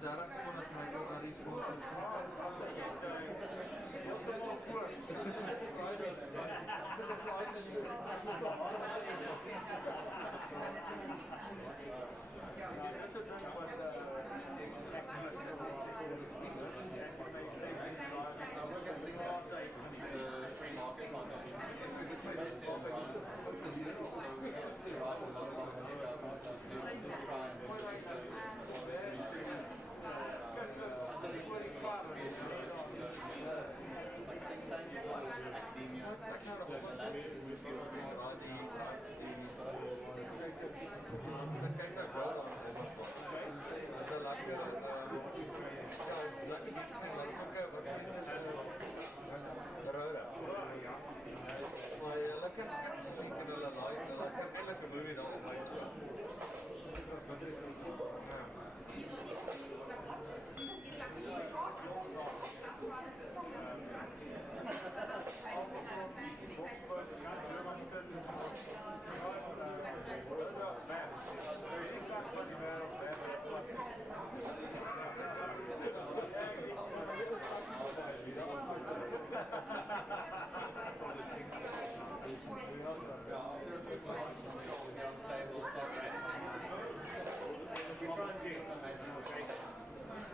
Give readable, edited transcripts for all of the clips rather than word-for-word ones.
jarak sekolah sniper dari sekolah. Free market content.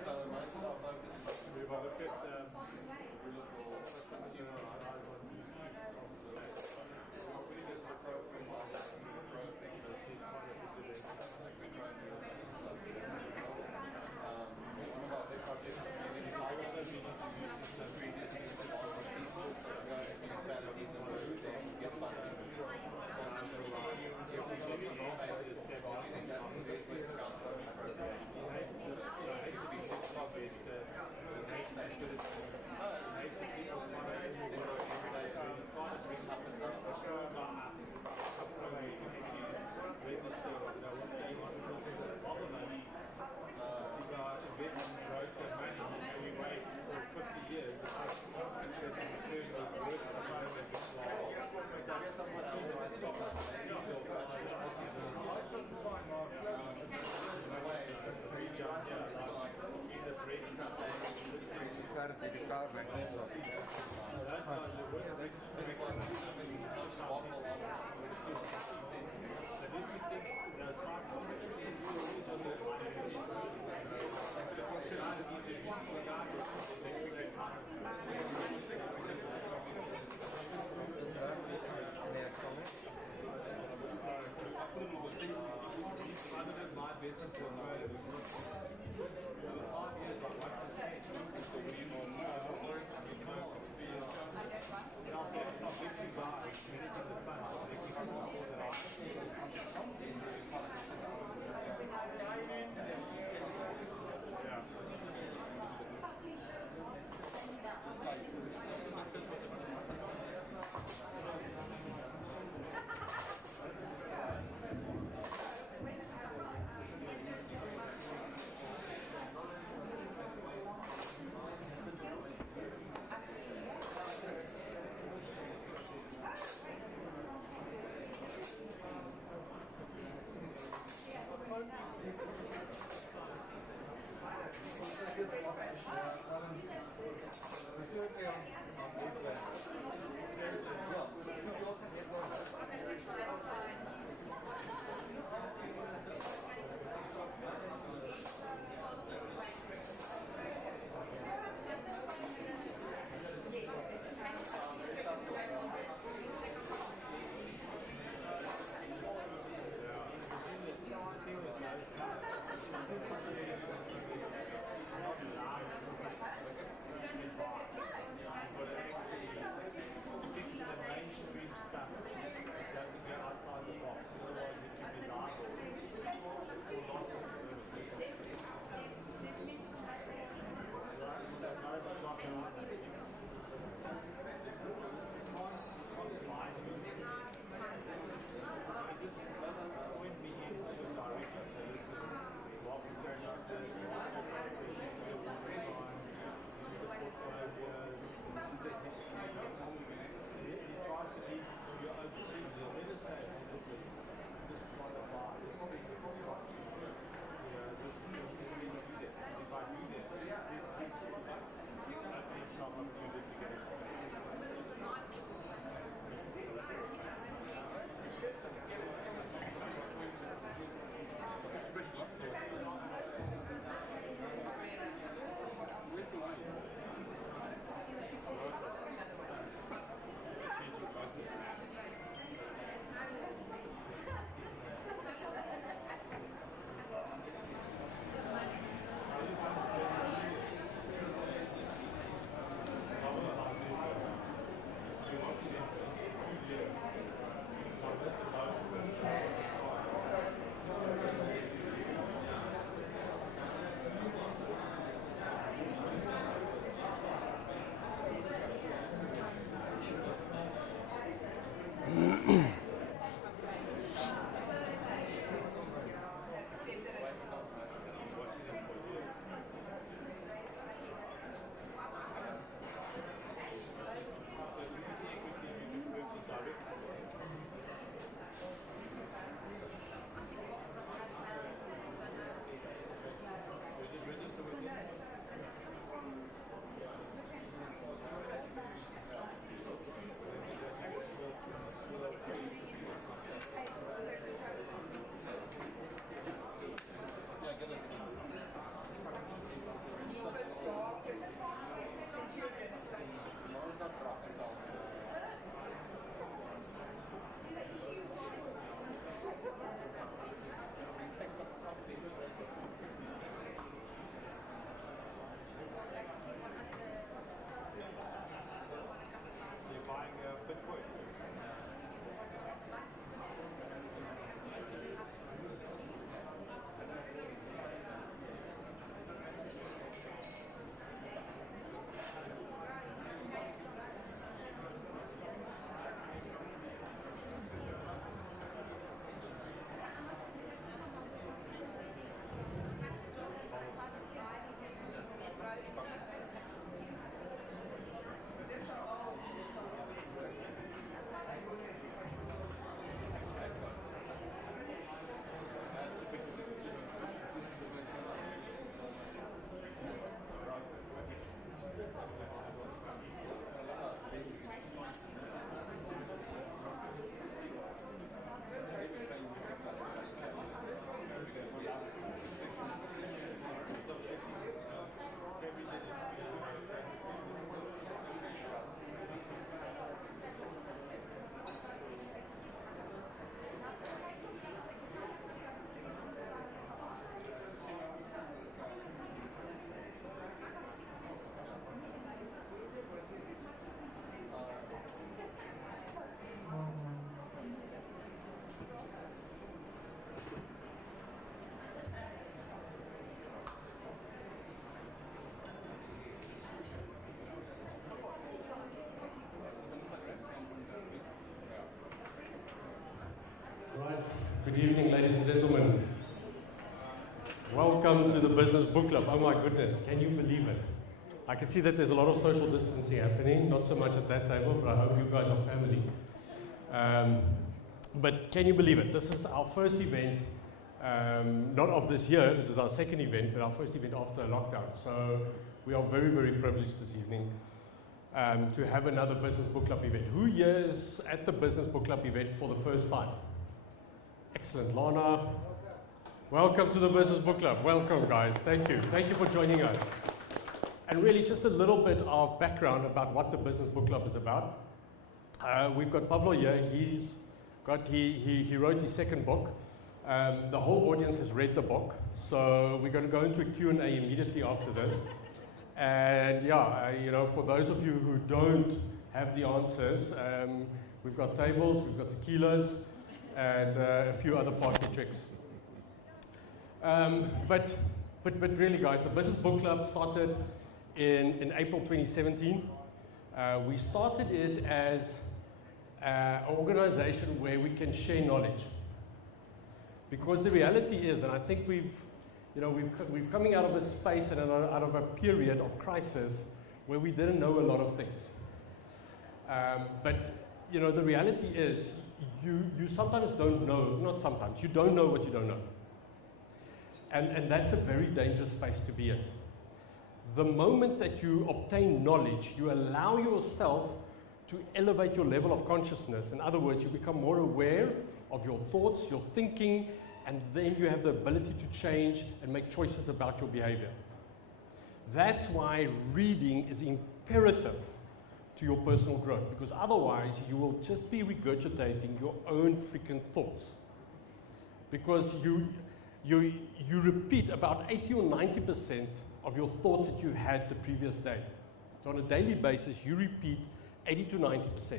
So most of our focus is We've looked at consumer Certificado my business was mainstream stuff. Good evening, ladies and gentlemen. Welcome to the Business Book Club. Oh my goodness, can you believe it? I can see that there's a lot of social distancing happening, not so much at that table, but I hope you guys are family. But can you believe it? This is our first event, not of this year, it is our second event, but our first event after lockdown. So we are very, very privileged this evening to have another Business Book Club event. Who here is at the Business Book Club event for the first time? Excellent. Lana, welcome to the Business Book Club. Welcome, guys. Thank you. Thank you for joining us. And really, just a little bit of background about what the Business Book Club is about. We've got Pavlo here. He wrote his second book. The whole audience has read the book, so we're going to go into a Q&A immediately after this. And yeah, you know, for those of you who don't have the answers, we've got tables, we've got tequilas, and a few other party tricks. But really, guys, the Business Book Club started in April 2017. We started it as an organization where we can share knowledge. Because the reality is, and I think we've coming out of a space and out of a period of crisis where we didn't know a lot of things. But you know, the reality is, you sometimes don't know, not sometimes, you don't know what you don't know. And that's a very dangerous space to be in. The moment that you obtain knowledge, you allow yourself to elevate your level of consciousness. In other words, you become more aware of your thoughts, your thinking, and then you have the ability to change and make choices about your behavior. That's why reading is imperative to your personal growth, because otherwise you will just be regurgitating your own freaking thoughts. Because you repeat about 80 or 90% of your thoughts that you had the previous day. So on a daily basis, you repeat 80 to 90%. So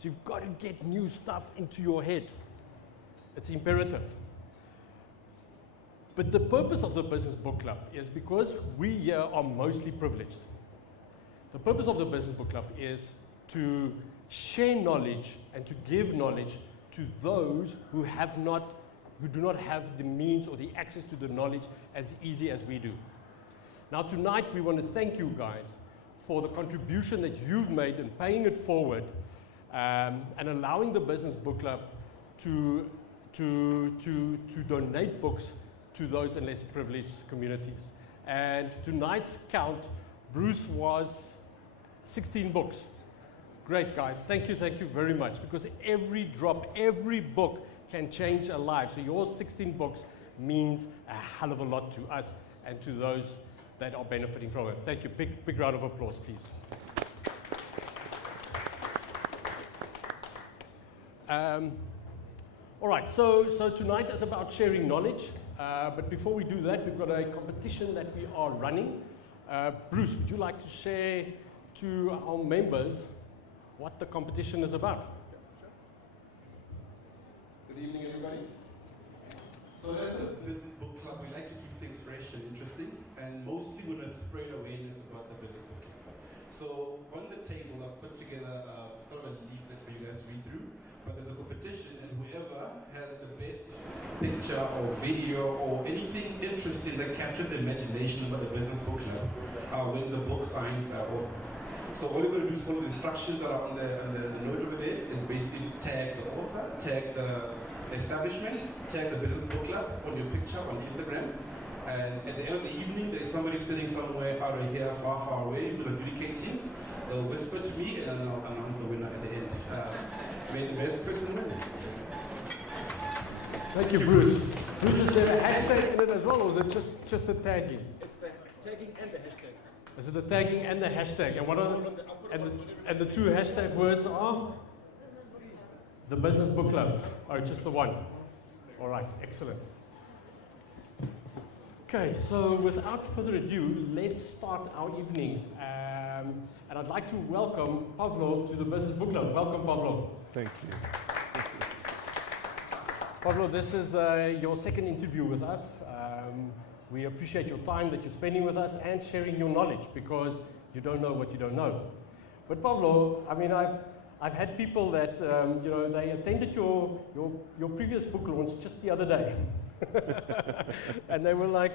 you've got to get new stuff into your head. It's imperative. But the purpose of the Business Book Club is because we here are mostly privileged. The purpose of the Business Book Club is to share knowledge and to give knowledge to those who do not have the means or the access to the knowledge as easy as we do. Now tonight we want to thank you guys for the contribution that you've made in paying it forward and allowing the Business Book Club to donate books to those in less privileged communities. And tonight's count, Bruce was 16 books. Great, guys. Thank you very much, because every drop, every book can change a life. So your 16 books means a hell of a lot to us and to those that are benefiting from it. Thank you. Big round of applause, please. All right, so tonight is about sharing knowledge. But before we do that, we've got a competition that we are running. Bruce, would you like to share to our members what the competition is about? Good evening, everybody. So as a Business Book Club, we like to keep things fresh and interesting, and mostly we want to spread awareness about the Business Book Club. So on the table, I've put together a leaflet for you guys to read through, but there's a competition, and whoever has the best picture or video or anything interesting that captures the imagination about the Business Book Club wins a book signed author. So all you're going to do is follow the instructions that are on the note over there. Is basically tag the author, tag the establishment, tag the Business Book Club on your picture on Instagram. And at the end of the evening, there's somebody sitting somewhere out of here, far away, who's adjudicating. They'll whisper to me, and I'll announce the winner at the end. May the best person win. Thank you, Bruce. Bruce, is there a hashtag in it as well, or is it just the tagging? It's the tagging and the hashtag. Is it the tagging and the hashtag? And what are and the two hashtag words are? The Business Book Club. Oh, just the one. All right, excellent. Okay, so without further ado, let's start our evening. And I'd like to welcome Pavlo to the Business Book Club. Welcome, Pavlo. Thank you. Pavlo, this is your second interview with us. We appreciate your time that you're spending with us and sharing your knowledge, because you don't know what you don't know. But Pavlo, I mean, I've had people that, you know, they attended your previous book launch just the other day. And they were like,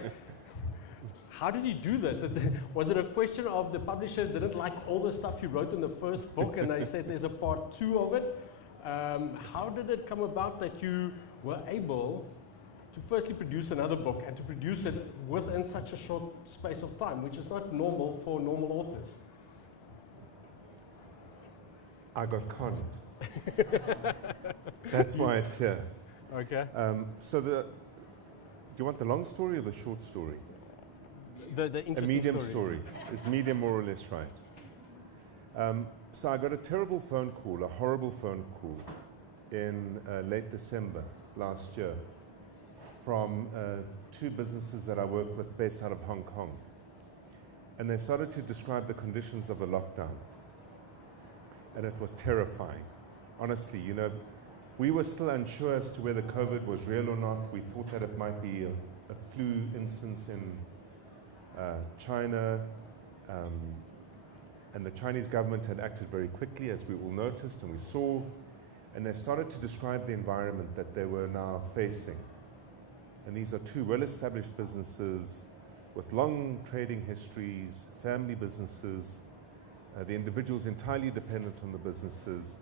how did you do this? Was it a question of the publisher didn't like all the stuff you wrote in the first book and they said there's a part 2 of it? How did it come about that you were able to firstly produce another book and to produce it within such a short space of time, which is not normal for normal authors? I got conned. That's why it's here. Okay. Do you want the long story or the short story? The A interesting medium story. Is medium more or less right? So I got a terrible phone call, a horrible phone call, in late December last year from 2 businesses that I work with based out of Hong Kong. And they started to describe the conditions of the lockdown. And it was terrifying. Honestly, you know, we were still unsure as to whether COVID was real or not. We thought that it might be a flu instance in China. And the Chinese government had acted very quickly, as we all noticed and we saw. And they started to describe the environment that they were now facing. And these are 2 well-established businesses with long trading histories, family businesses. The individuals entirely dependent on the businesses.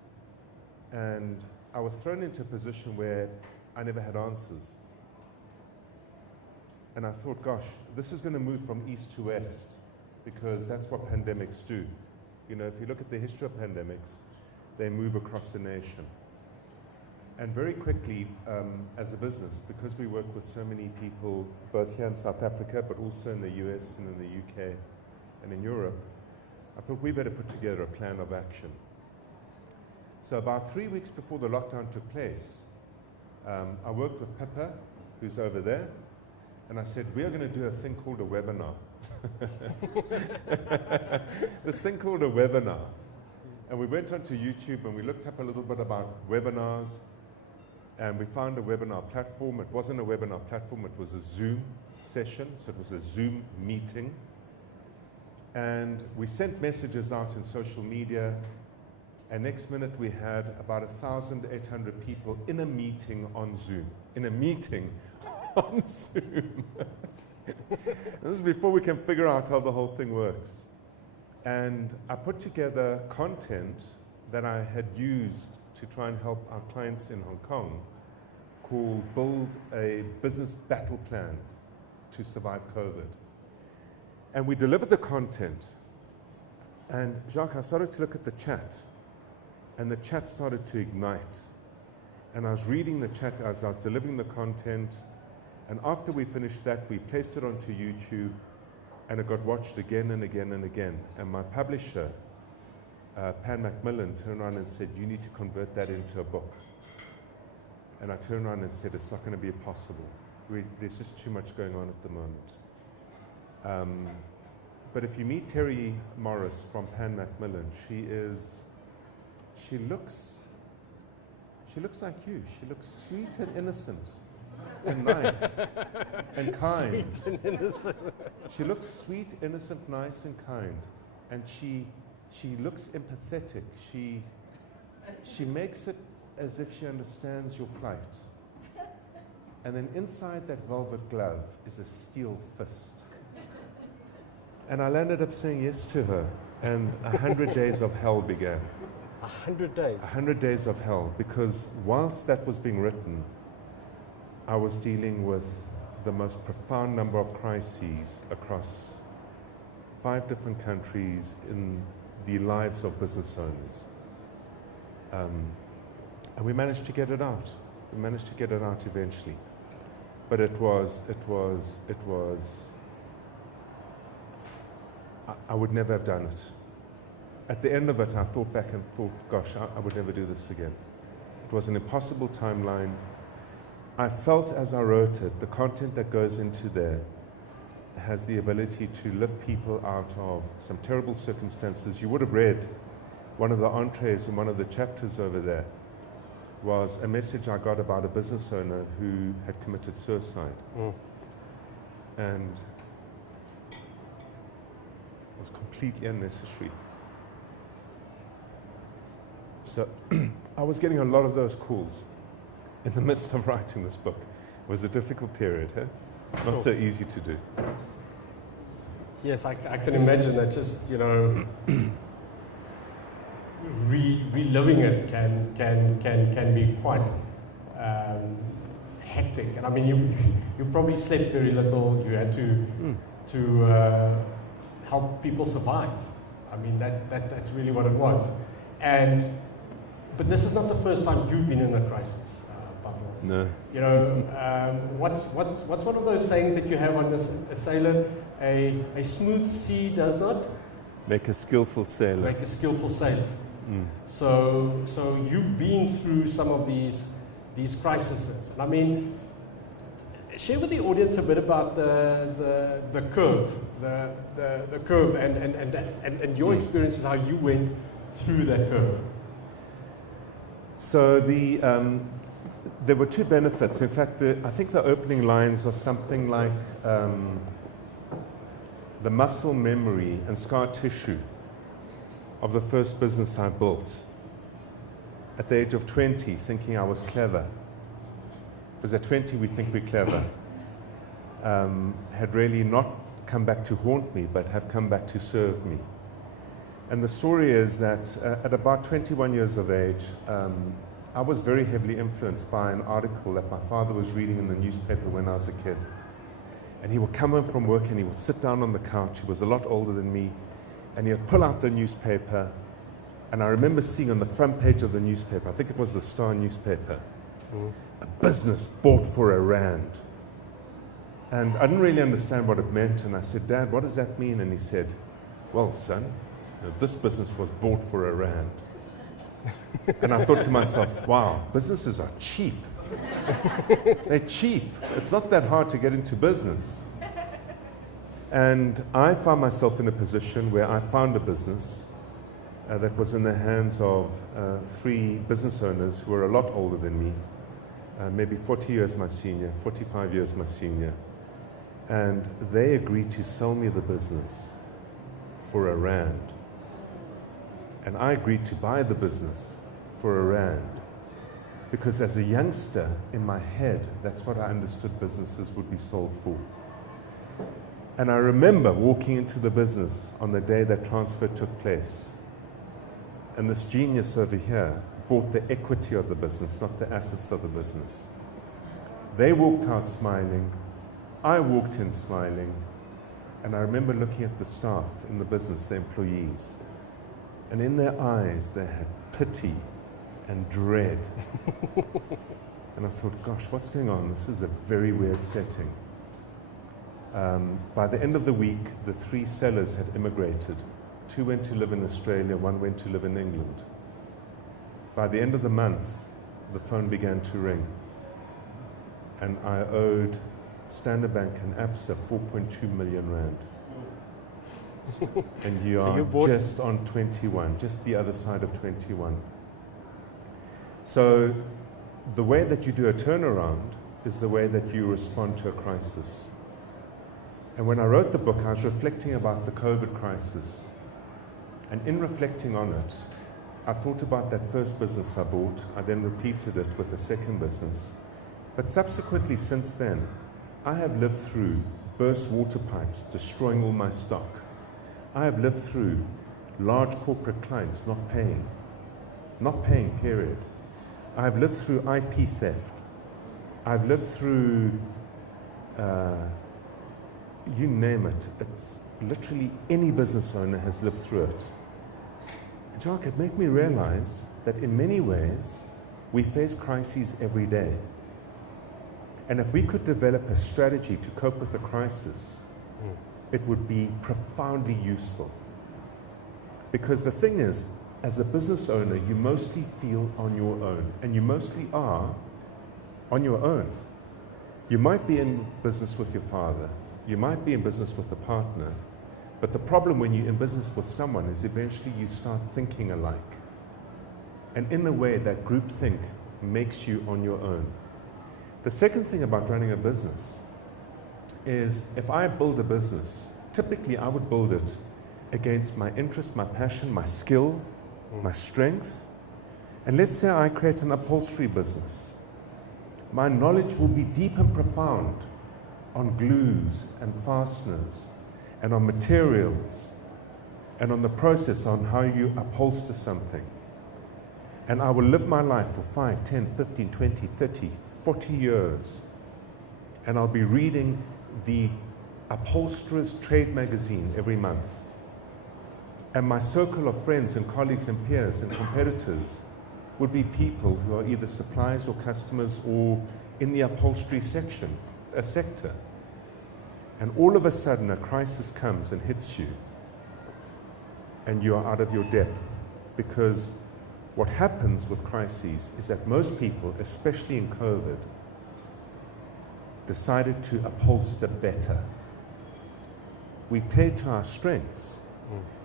And I was thrown into a position where I never had answers. And I thought, gosh, this is going to move from east to west, because that's what pandemics do. You know, if you look at the history of pandemics, they move across the nation. And very quickly, as a business, because we work with so many people, both here in South Africa, but also in the US and in the UK and in Europe, I thought we better put together a plan of action. So about 3 weeks before the lockdown took place, I worked with Pippa, who's over there, and I said, we are going to do a thing called a webinar. This thing called a webinar. And we went onto YouTube and we looked up a little bit about webinars, and we found a webinar platform. It wasn't a webinar platform, it was a Zoom session, so it was a Zoom meeting. And we sent messages out in social media, and next minute we had about 1,800 people in a meeting on Zoom. In a meeting on Zoom. This is before we can figure out how the whole thing works. And I put together content that I had used to try and help our clients in Hong Kong, called Build a Business Battle Plan to Survive COVID. And we delivered the content. And Jacques, I started to look at the chat, and the chat started to ignite. And I was reading the chat as I was delivering the content. And after we finished that, we placed it onto YouTube, and it got watched again and again and again. And my publisher, Pan Macmillan, turned around and said, you need to convert that into a book. And I turned around and said, it's not going to be possible. There's just too much going on at the moment. But if you meet Terry Morris from Pan Macmillan, she looks like you. She looks sweet and innocent and nice and kind. Sweet and innocent. She looks sweet, innocent, nice, and kind. And she looks empathetic. She makes it as if she understands your plight. And then inside that velvet glove is a steel fist. And I landed up saying yes to her, and 100 days of hell began. 100 days? 100 days of hell, because whilst that was being written, I was dealing with the most profound number of crises across 5 different countries in the lives of business owners. And we managed to get it out. We managed to get it out eventually. But it was, I would never have done it. At the end of it, I thought back and thought, gosh, I would never do this again. It was an impossible timeline. I felt as I wrote it, the content that goes into there has the ability to lift people out of some terrible circumstances. You would have read one of the entrees in one of the chapters over there was a message I got about a business owner who had committed suicide. And it was completely unnecessary. So So I was getting a lot of those calls in the midst of writing this book. It was a difficult period, huh? Not so easy to do. Yes, I can imagine that. Just reliving it can be quite hectic. And I mean, you probably slept very little. You had to help people survive. I mean, that's really what it was. But this is not the first time you've been in a crisis, Pavlo. No. You know, what's one of those sayings that you have on this a sailor? A smooth sea does not make a skillful sailor. Make a skillful sailor. So you've been through some of these crises. And I mean, share with the audience a bit about the curve, the curve, and your experiences, how you went through that curve. So there were two benefits. In fact, I think the opening lines are something like the muscle memory and scar tissue of the first business I built at the age of 20, thinking I was clever. Because at 20 we think we're clever. Had really not come back to haunt me, but have come back to serve me. And the story is that at about 21 years of age, I was very heavily influenced by an article that my father was reading in the newspaper when I was a kid. And he would come home from work and he would sit down on the couch. He was a lot older than me. And he would pull out the newspaper. And I remember seeing on the front page of the newspaper, I think it was the Star newspaper, a business bought for R1. And I didn't really understand what it meant. And I said, Dad, what does that mean? And he said, well, son, this business was bought for R1. And I thought to myself, wow, businesses are cheap. They're cheap. It's not that hard to get into business. And I found myself in a position where I found a business that was in the hands of 3 business owners who were a lot older than me, maybe 40 years my senior, 45 years my senior. And they agreed to sell me the business for R1. And I agreed to buy the business for R1. Because as a youngster, in my head, that's what I understood businesses would be sold for. And I remember walking into the business on the day that transfer took place. And this genius over here bought the equity of the business, not the assets of the business. They walked out smiling. I walked in smiling. And I remember looking at the staff in the business, the employees. And in their eyes, they had pity and dread. And I thought, gosh, what's going on? This is a very weird setting. By the end of the week, the 3 sellers had immigrated. 2 went to live in Australia, 1 went to live in England. By the end of the month, the phone began to ring. And I owed Standard Bank and Absa 4.2 million rand. And you are just on 21, just the other side of 21. So the way that you do a turnaround is the way that you respond to a crisis. And when I wrote the book, I was reflecting about the COVID crisis. And in reflecting on it, I thought about that first business I bought. I then repeated it with the second business. But subsequently, since then, I have lived through burst water pipes destroying all my stock. I have lived through large corporate clients not paying, period. I have lived through IP theft. I've lived through, you name it. It's literally any business owner has lived through it. And Jacques, it made me realize that in many ways, we face crises every day. And if we could develop a strategy to cope with a crisis, it would be profoundly useful. Because the thing is, as a business owner, you mostly feel on your own, and you mostly are on your own. You might be in business with your father, you might be in business with a partner, but the problem when you're in business with someone is eventually you start thinking alike. And in a way, that groupthink makes you on your own. The second thing about running a business is if I build a business, typically I would build it against my interest, my passion, my skill, my strength, And let's say I create an upholstery business. My knowledge will be deep and profound on glues and fasteners and on materials and on the process on how you upholster something. And I will live my life for 5, 10, 15, 20, 30, 40 years. And I'll be reading the Upholsterer's Trade magazine every month. And my circle of friends and colleagues and peers and competitors would be people who are either suppliers or customers or in the upholstery sector. And all of a sudden a crisis comes and hits you, and you are out of your depth. Because what happens with crises is that most people, especially in COVID, decided to upholster better. We play to our strengths.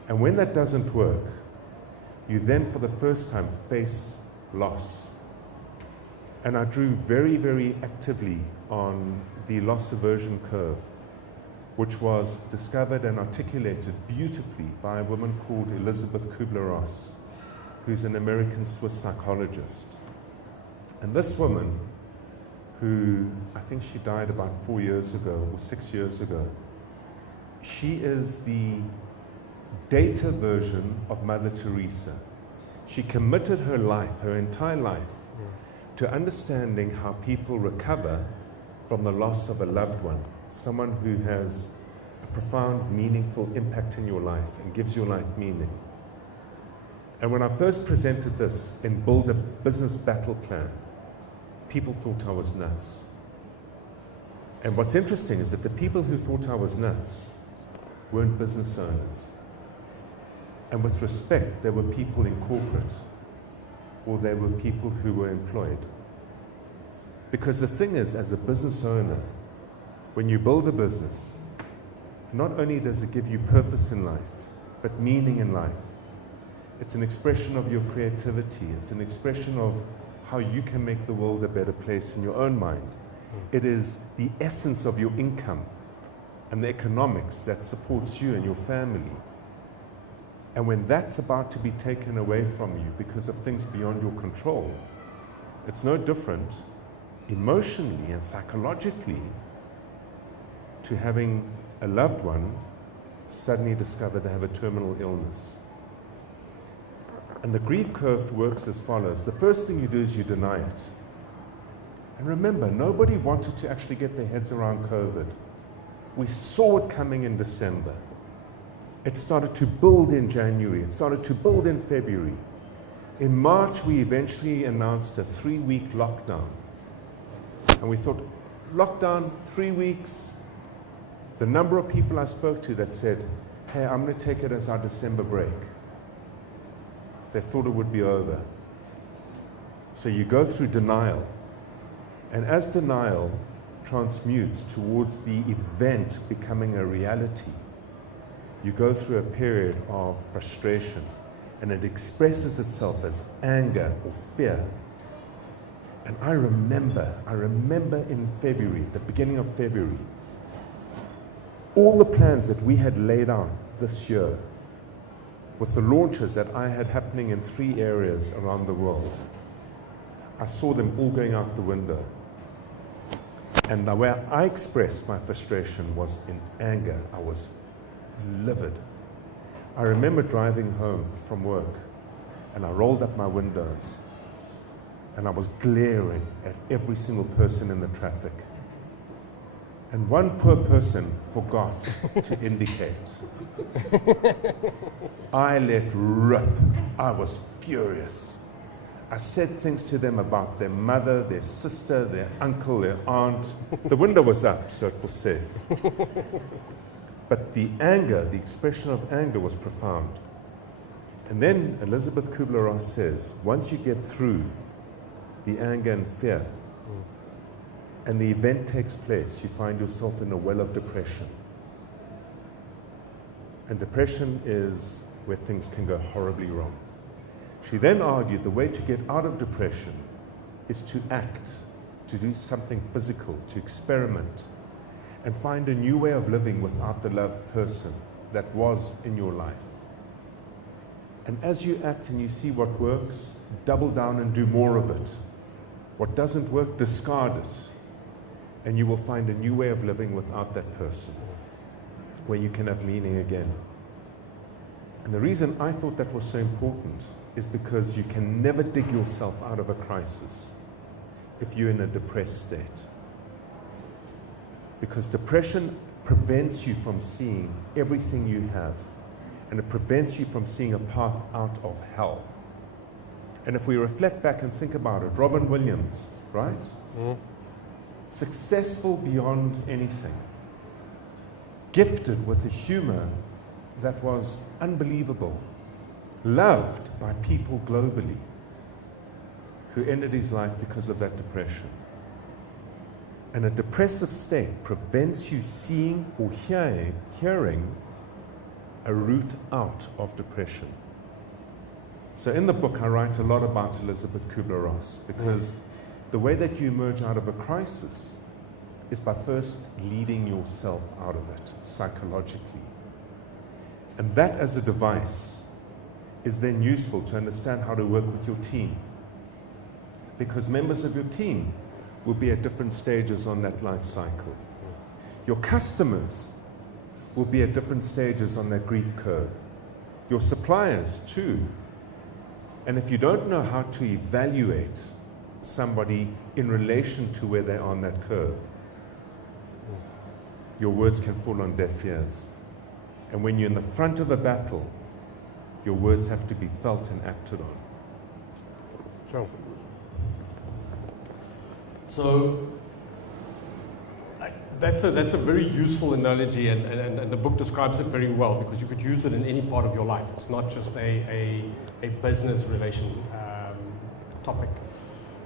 And when that doesn't work, you then for the first time face loss. And I drew very, very actively on the loss aversion curve, which was discovered and articulated beautifully by a woman called Elisabeth Kubler-Ross, who's an American-Swiss psychologist. And this woman, who I think she died about 4 years ago or 6 years ago, she is the data version of Mother Teresa. She committed her life, her entire life, to understanding how people recover from the loss of a loved one, someone who has a profound, meaningful impact in your life and gives your life meaning. And when I first presented this in Build a Business Battle Plan, people thought I was nuts. And what's interesting is that the people who thought I was nuts weren't business owners. And with respect, they were people in corporate, or they were people who were employed. Because the thing is, as a business owner, when you build a business, not only does it give you purpose in life, but meaning in life. It's an expression of your creativity. It's an expression of how you can make the world a better place in your own mind. It is the essence of your income and the economics that supports you and your family. And when that's about to be taken away from you because of things beyond your control, it's no different emotionally and psychologically to having a loved one suddenly discover they have a terminal illness. And the grief curve works as follows. The first thing you do is you deny it. And remember, nobody wanted to actually get their heads around COVID. We saw it coming in December. It started to build in January. It started to build in February. In March, we eventually announced a 3-week lockdown. And we thought, lockdown, 3 weeks. The number of people I spoke to that said, hey, I'm going to take it as our December break. They thought it would be over. So you go through denial. And as denial transmutes towards the event becoming a reality, you go through a period of frustration, and it expresses itself as anger or fear. And I remember in February, the beginning of February, all the plans that we had laid out this year with the launches that I had happening in 3 areas around the world. I saw them all going out the window. And the way I expressed my frustration was in anger. I was livid. I remember driving home from work, and I rolled up my windows, and I was glaring at every single person in the traffic. And one poor person forgot to indicate. I let rip. I was furious. I said things to them about their mother, their sister, their uncle, their aunt. The window was up, so it was safe. But the anger, the expression of anger was profound. And then Elisabeth Kubler-Ross says, once you get through the anger and fear, and the event takes place, you find yourself in a well of depression. And depression is where things can go horribly wrong. She then argued the way to get out of depression is to act, to do something physical, to experiment, and find a new way of living without the loved person that was in your life. And as you act and you see what works, double down and do more of it. What doesn't work, discard it. And you will find a new way of living without that person, where you can have meaning again. And the reason I thought that was so important is because you can never dig yourself out of a crisis if you're in a depressed state. Because depression prevents you from seeing everything you have, and it prevents you from seeing a path out of hell. And if we reflect back and think about it, Robin Williams, right? Successful beyond anything, gifted with a humor that was unbelievable, loved by people globally, who ended his life because of that depression. And a depressive state prevents you seeing or hearing a route out of depression. So in the book, I write a lot about Elizabeth Kubler-Ross, because the way that you emerge out of a crisis is by first leading yourself out of it psychologically. And that as a device is then useful to understand how to work with your team. Because members of your team will be at different stages on that life cycle. Your customers will be at different stages on that grief curve. Your suppliers too. And if you don't know how to evaluate somebody in relation to where they are on that curve, your words can fall on deaf ears. And when you're in the front of a battle, your words have to be felt and acted on. Sure. So that's a very useful analogy, and the book describes it very well, because you could use it in any part of your life. It's not just a business relation topic.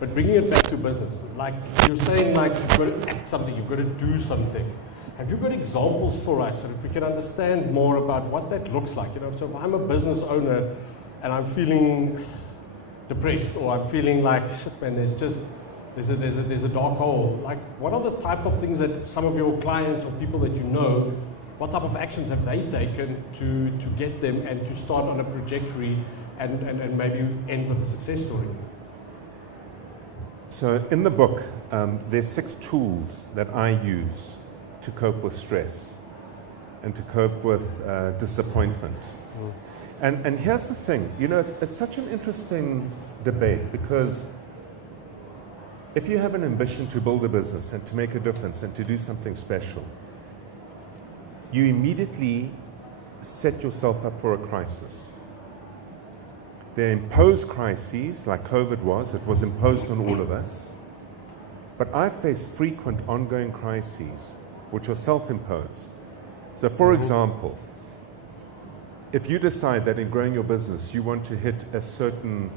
But bringing it back to business, like you're saying, like you've got to act something, you've got to do something. Have you got examples for us so that we can understand more about what that looks like? You know, so if I'm a business owner and I'm feeling depressed, or I'm feeling like shit, man, there's a dark hole. Like, what are the type of things that some of your clients or people that you know, what type of actions have they taken to get them and to start on a trajectory and maybe end with a success story? So in the book, there's 6 tools that I use to cope with stress and to cope with disappointment. And here's the thing, you know, it's such an interesting debate, because if you have an ambition to build a business and to make a difference and to do something special, you immediately set yourself up for a crisis. They're imposed crises, like COVID was. It was imposed on all of us. But I face frequent ongoing crises, which are self-imposed. So for example, if you decide that in growing your business, you want to hit a certain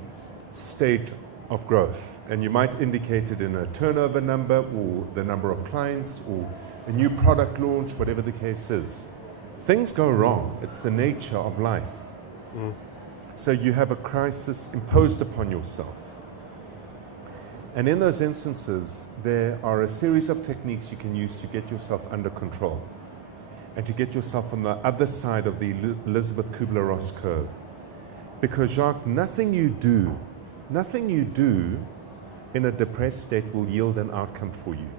stage of growth, and you might indicate it in a turnover number, or the number of clients, or a new product launch, whatever the case is, things go wrong. It's the nature of life. So you have a crisis imposed upon yourself. And in those instances, there are a series of techniques you can use to get yourself under control and to get yourself on the other side of the Elizabeth Kubler-Ross curve. Because Jacques, nothing you do in a depressed state will yield an outcome for you.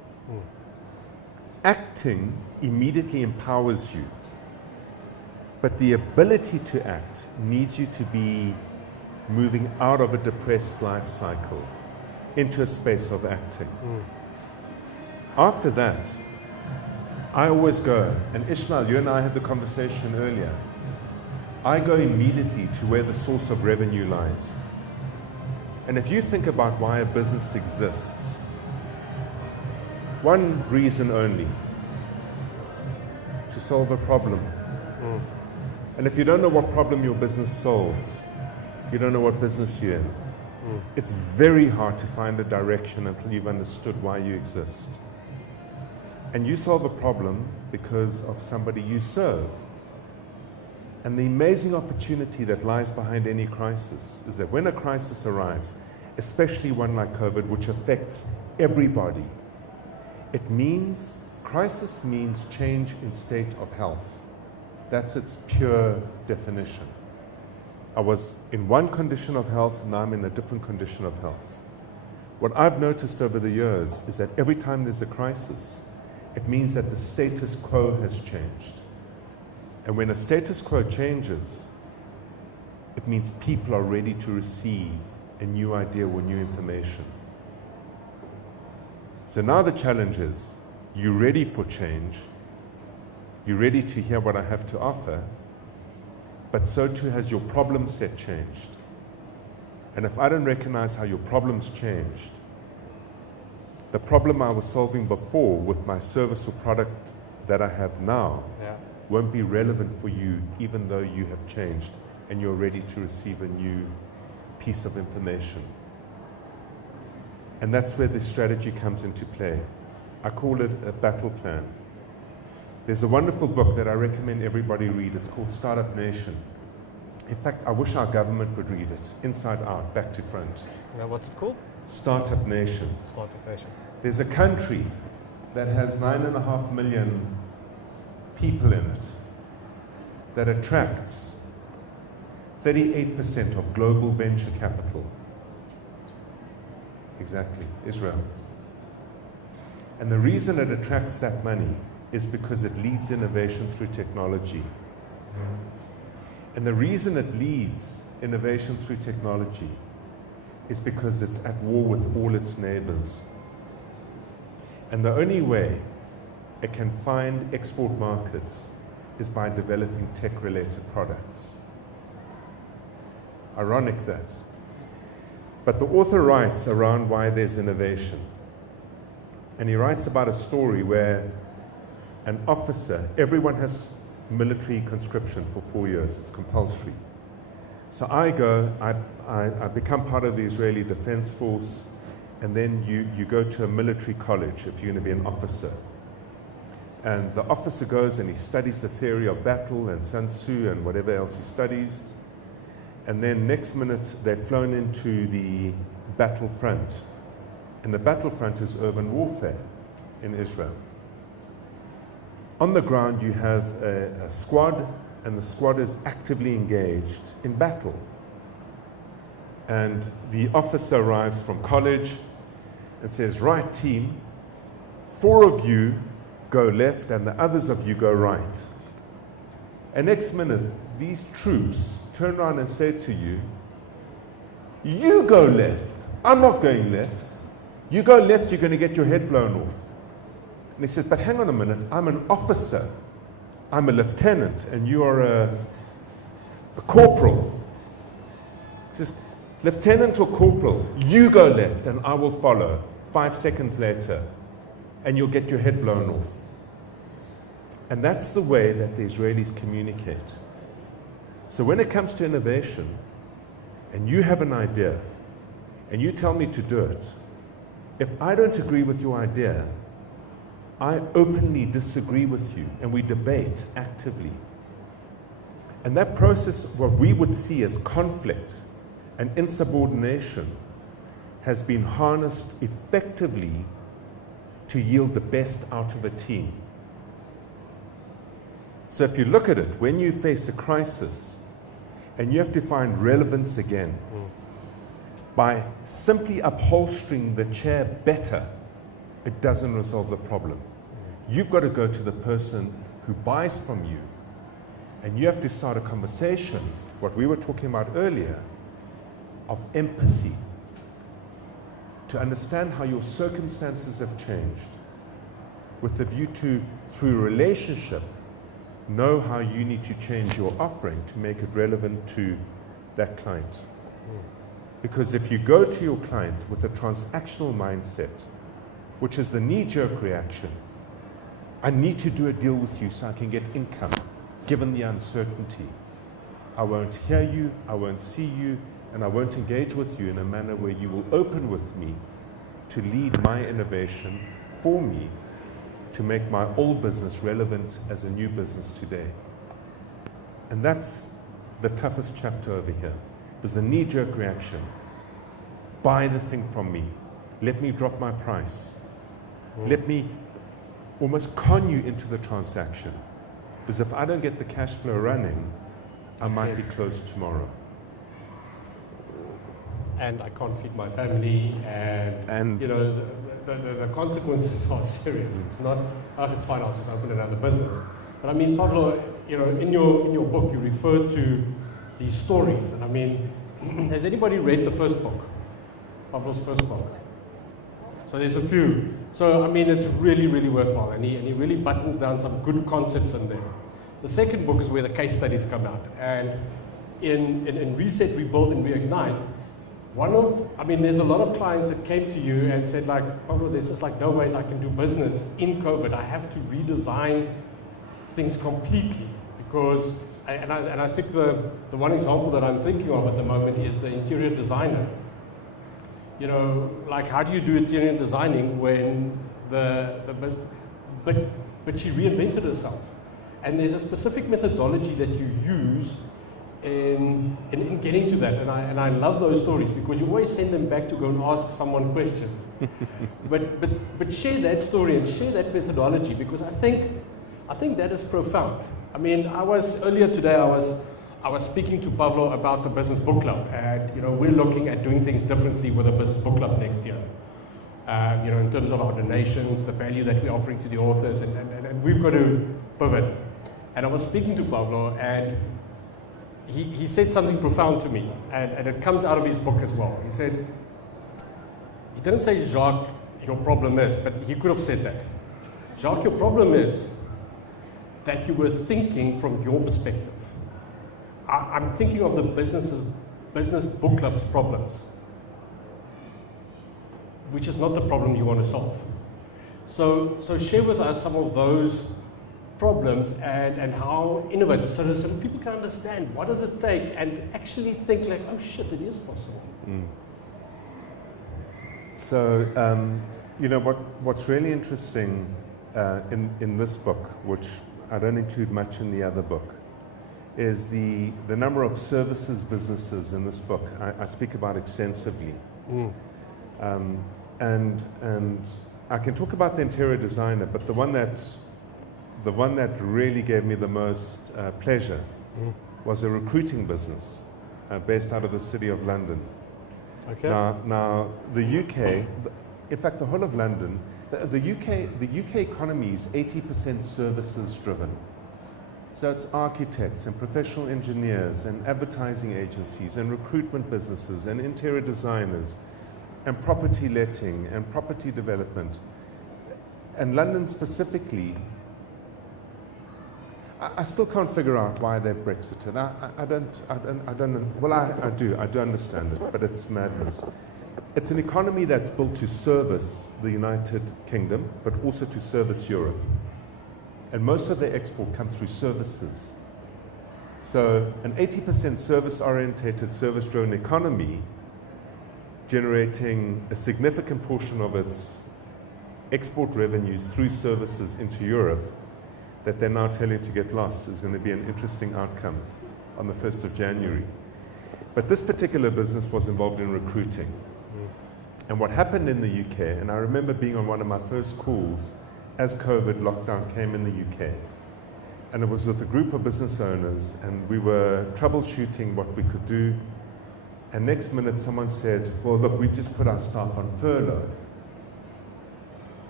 Acting immediately empowers you. But the ability to act needs you to be moving out of a depressed life cycle into a space of acting. After that, I always go, and Ishmael, you and I had the conversation earlier, I go immediately to where the source of revenue lies. And if you think about why a business exists, one reason only, to solve a problem. And if you don't know what problem your business solves, you don't know what business you're in. It's very hard to find a direction until you've understood why you exist. And you solve a problem because of somebody you serve. And the amazing opportunity that lies behind any crisis is that when a crisis arrives, especially one like COVID, which affects everybody, crisis means change in state of health. That's its pure definition. I was in one condition of health, now I'm in a different condition of health. What I've noticed over the years is that every time there's a crisis, it means that the status quo has changed. And when a status quo changes, it means people are ready to receive a new idea or new information. So now the challenge is, you're ready for change, you're ready to hear what I have to offer, but so too has your problem set changed. And if I don't recognize how your problem's changed, the problem I was solving before with my service or product that I have now won't be relevant for you, even though you have changed and you're ready to receive a new piece of information. And that's where this strategy comes into play. I call it a battle plan. There's a wonderful book that I recommend everybody read. It's called Startup Nation. In fact, I wish our government would read it, inside out, back to front. You know what's it called? Startup Nation. Startup Nation. There's a country that has 9.5 million people in it that attracts 38% of global venture capital. Exactly, Israel. And the reason it attracts that money is because it leads innovation through technology. And the reason it leads innovation through technology is because it's at war with all its neighbors. And the only way it can find export markets is by developing tech-related products. Ironic that. But the author writes around why there's innovation. And he writes about a story where an officer, everyone has military conscription for 4 years, it's compulsory. So I become part of the Israeli Defense Force, and then you go to a military college if you're going to be an officer. And the officer goes and he studies the theory of battle and Sun Tzu and whatever else he studies. And then next minute they're flown into the battlefront. And the battlefront is urban warfare in Israel. On the ground you have a squad, and the squad is actively engaged in battle. And the officer arrives from college and says, right team, 4 of you go left and the others of you go right. And next minute, these troops turn around and say to you, you go left, I'm not going left. You go left, you're going to get your head blown off. And he says, but hang on a minute, I'm an officer. I'm a lieutenant, and you are a corporal. He says, lieutenant or corporal, you go left, and I will follow. 5 seconds later, and you'll get your head blown off. And that's the way that the Israelis communicate. So when it comes to innovation, and you have an idea, and you tell me to do it, if I don't agree with your idea, I openly disagree with you, and we debate actively. And that process, what we would see as conflict and insubordination, has been harnessed effectively to yield the best out of a team. So if you look at it, when you face a crisis, and you have to find relevance again, by simply upholstering the chair better, it doesn't resolve the problem. You've got to go to the person who buys from you, and you have to start a conversation, what we were talking about earlier, of empathy, to understand how your circumstances have changed, with the view to, through relationship, know how you need to change your offering to make it relevant to that client. Because if you go to your client with a transactional mindset, which is the knee-jerk reaction, I need to do a deal with you so I can get income, given the uncertainty. I won't hear you, I won't see you, and I won't engage with you in a manner where you will open with me to lead my innovation for me to make my old business relevant as a new business today. And that's the toughest chapter over here. Is the knee-jerk reaction. Buy the thing from me. Let me drop my price. Let me almost con you into the transaction. Because if I don't get the cash flow running, I might be closed tomorrow. and I can't feed my family, and you know, the consequences are serious. It's not, oh, it's fine, I'll just open another business. But I mean, Pavlo, you know, in your book, you refer to these stories. And I mean, has anybody read the first book? Pavlo's first book? So there's a few. So, I mean, it's really, really worthwhile. And he really buttons down some good concepts in there. The second book is where the case studies come out. And in Reset, Rebuild, and Reignite, there's a lot of clients that came to you and said, like, Pavlo, there's just like no ways I can do business in COVID. I have to redesign things completely because, I think the one example that I'm thinking of at the moment is the interior designer. You know, like, how do you do interior designing when but she reinvented herself. And there's a specific methodology that you use in getting to that. And I love those stories because you always send them back to go and ask someone questions. but share that story and share that methodology because I think that is profound. I mean, earlier today I was speaking to Pavlo about the Business Book Club, and you know, we're looking at doing things differently with the Business Book Club next year. You know, in terms of our donations, the value that we're offering to the authors, and we've got to pivot. And I was speaking to Pavlo, and he said something profound to me, and it comes out of his book as well. He said, he didn't say, Jacques, your problem is, but he could have said that. Jacques, your problem is that you were thinking from your perspective. I'm thinking of the Business Book Club's problems, which is not the problem you want to solve. So share with us some of those problems and how innovative, so that people can understand what does it take and actually think like, oh shit, it is possible. So, you know, what's really interesting in this book, which I don't include much in the other book, is the number of services businesses in this book. I speak about extensively. And I can talk about the interior designer, but the one that really gave me the most pleasure was a recruiting business based out of the City of London. Okay. Now the UK, in fact, the whole of London, the UK economy is 80% services driven. So it's architects and professional engineers and advertising agencies and recruitment businesses and interior designers and property letting and property development. And London specifically, I still can't figure out why they've Brexited. I don't know. Well, I do understand it, but it's madness. It's an economy that's built to service the United Kingdom, but also to service Europe. And most of their export comes through services. So an 80% service-orientated, service-driven economy generating a significant portion of its export revenues through services into Europe that they're now telling to get lost is going to be an interesting outcome on the 1st of January. But this particular business was involved in recruiting. And what happened in the UK, and I remember being on one of my first calls as COVID lockdown came in the UK, and it was with a group of business owners, and we were troubleshooting what we could do, and next minute someone said, well, look, we've just put our staff on furlough.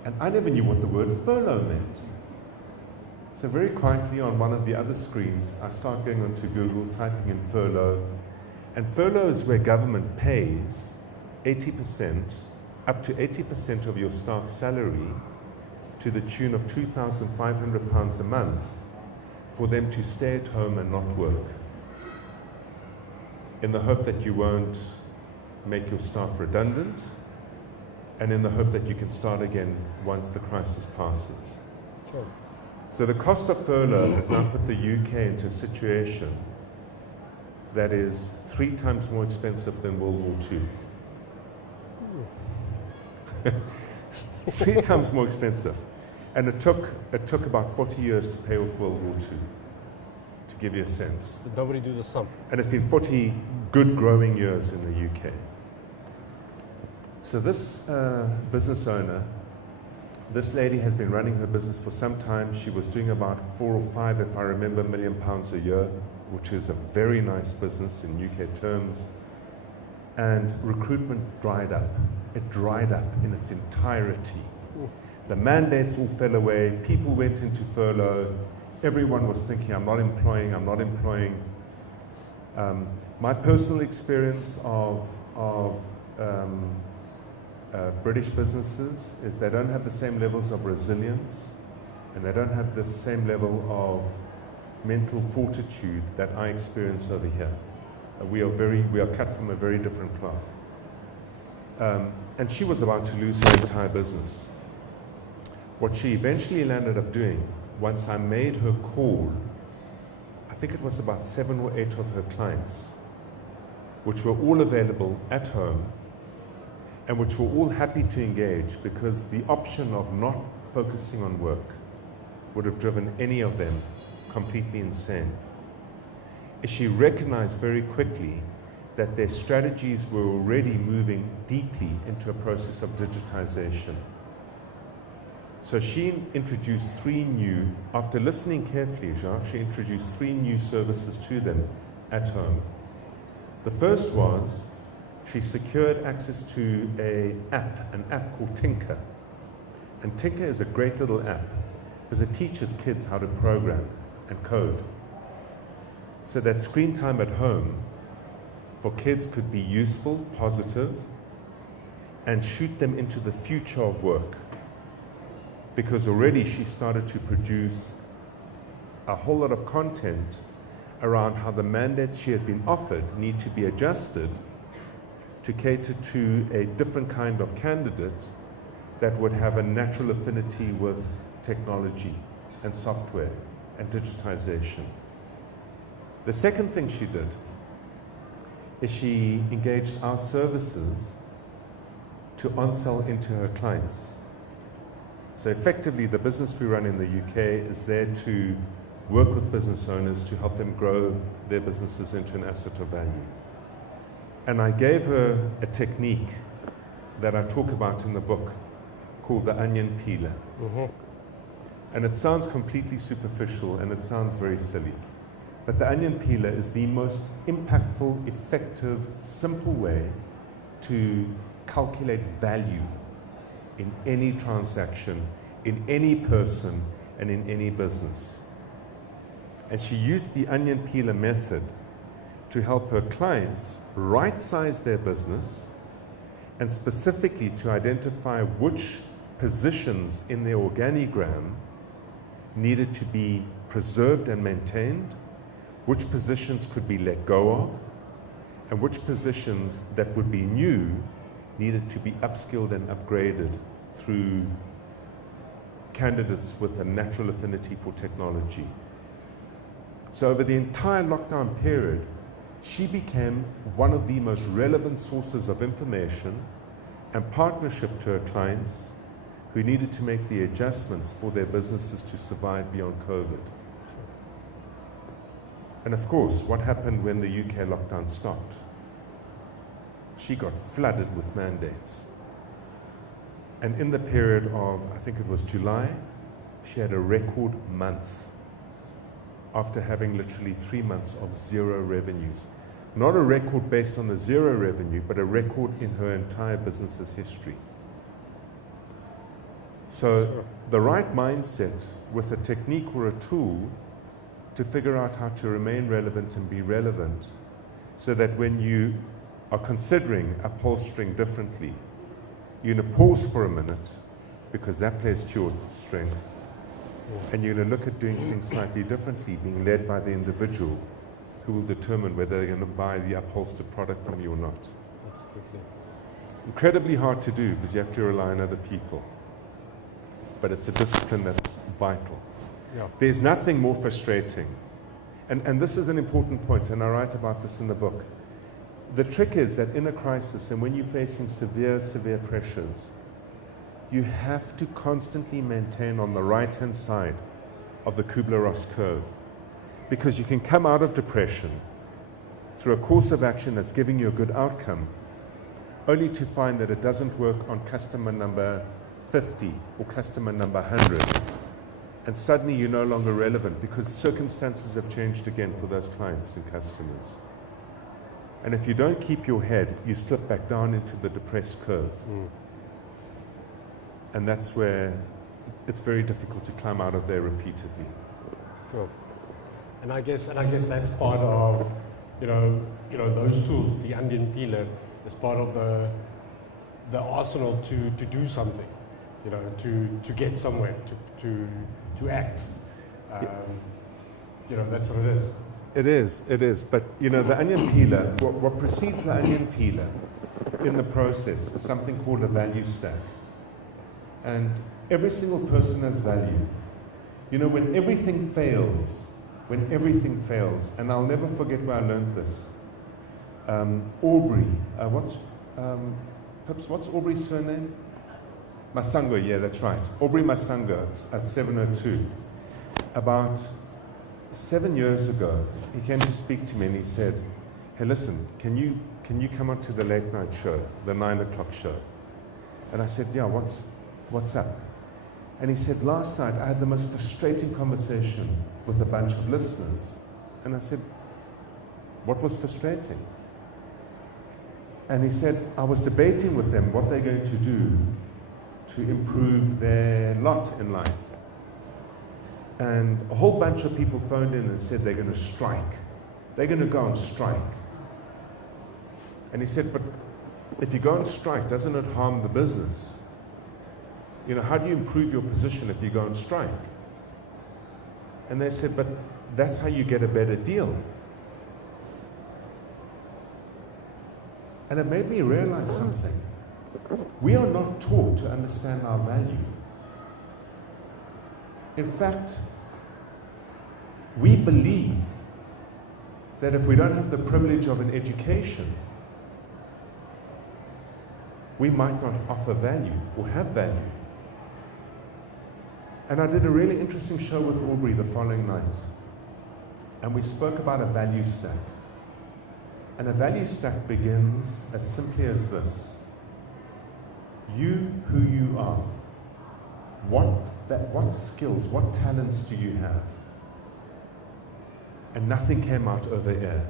And I never knew what the word furlough meant. So very quietly on one of the other screens, I start going onto Google, typing in furlough, and furlough is where government pays 80%, up to 80% of your staff's salary to the tune of £2,500 a month for them to stay at home and not work, in the hope that you won't make your staff redundant, and in the hope that you can start again once the crisis passes. Sure. So the cost of furlough has now put the UK into a situation that is 3 times more expensive than World War II. 3 times more expensive. And it took about 40 years to pay off World War II, to give you a sense. Did nobody do the sum? And it's been 40 good growing years in the UK. So this business owner, this lady has been running her business for some time. She was doing about 4 or 5, if I remember, £1 million a year, which is a very nice business in UK terms. and recruitment dried up. It dried up in its entirety. The mandates all fell away, people went into furlough, everyone was thinking, I'm not employing. My personal experience of British businesses is they don't have the same levels of resilience and they don't have the same level of mental fortitude that I experience over here. We are cut from a very different cloth. And she was about to lose her entire business. What she eventually ended up doing, once I made her call, I think it was about 7 or 8 of her clients, which were all available at home and which were all happy to engage because the option of not focusing on work would have driven any of them completely insane. She recognized very quickly that their strategies were already moving deeply into a process of digitization. So she introduced 3 new, after listening carefully, Jacques, she introduced 3 new services to them at home. The first was she secured access to an app called Tinker. And Tinker is a great little app because it teaches kids how to program and code. So that screen time at home for kids could be useful, positive, and shoot them into the future of work. Because already she started to produce a whole lot of content around how the mandates she had been offered need to be adjusted to cater to a different kind of candidate that would have a natural affinity with technology and software and digitization. The second thing she did is she engaged our services to on-sell into her clients. So effectively, the business we run in the UK is there to work with business owners to help them grow their businesses into an asset of value. And I gave her a technique that I talk about in the book called the onion peeler. And it sounds completely superficial and it sounds very silly. But the onion peeler is the most impactful, effective, simple way to calculate value in any transaction, in any person, and in any business. And she used the onion peeler method to help her clients right-size their business and specifically to identify which positions in their organigram needed to be preserved and maintained, which positions could be let go of, and which positions that would be new needed to be upskilled and upgraded through candidates with a natural affinity for technology. So over the entire lockdown period, she became one of the most relevant sources of information and partnership to her clients who needed to make the adjustments for their businesses to survive beyond COVID. And of course, what happened when the UK lockdown stopped? She got flooded with mandates. And in the period of, I think it was July, she had a record month after having literally 3 months of 0 revenues. Not a record based on the 0 revenue, but a record in her entire business's history. So the right mindset with a technique or a tool to figure out how to remain relevant and be relevant so that when you are considering upholstering differently, you're going to pause for a minute because that plays to your strength. And you're going to look at doing things slightly differently, being led by the individual who will determine whether they're going to buy the upholstered product from you or not. Absolutely. Incredibly hard to do because you have to rely on other people. But it's a discipline that's vital. Yeah. There's nothing more frustrating. And this is an important point, and I write about this in the book. The trick is that in a crisis and when you're facing severe pressures, you have to constantly maintain on the right-hand side of the Kubler-Ross curve. Because you can come out of depression through a course of action that's giving you a good outcome, only to find that it doesn't work on customer number 50 or customer number 100. And suddenly you're no longer relevant because circumstances have changed again for those clients and customers. And if you don't keep your head, you slip back down into the depressed curve. And that's where it's very difficult to climb out of there repeatedly. Sure. And I guess that's part of, those tools, the onion peeler, is part of the arsenal to do something, to get somewhere, to act. That's what it is. It is. But, the onion peeler, what precedes the onion peeler in the process is something called a value stack. And every single person has value. When everything fails, and I'll never forget where I learned this. Aubrey, what's Aubrey's surname? Masango, yeah, that's right. Aubrey Masango at 702. About 7 years ago, he came to speak to me and he said, hey, listen, can you come on to the late night show, the 9 o'clock show? And I said, yeah, what's up? And he said, last night I had the most frustrating conversation with a bunch of listeners. And I said, what was frustrating? And he said, I was debating with them what they're going to do to improve their lot in life. And a whole bunch of people phoned in and said they're going to strike. They're going to go on strike. And he said, but if you go on strike, doesn't it harm the business? How do you improve your position if you go on strike? And they said, but that's how you get a better deal. And it made me realize something. We are not taught to understand our value. In fact, we believe that if we don't have the privilege of an education, we might not offer value or have value. And I did a really interesting show with Aubrey the following night. And we spoke about a value stack. And a value stack begins as simply as this. You, who you are. What skills, what talents do you have? And nothing came out over air.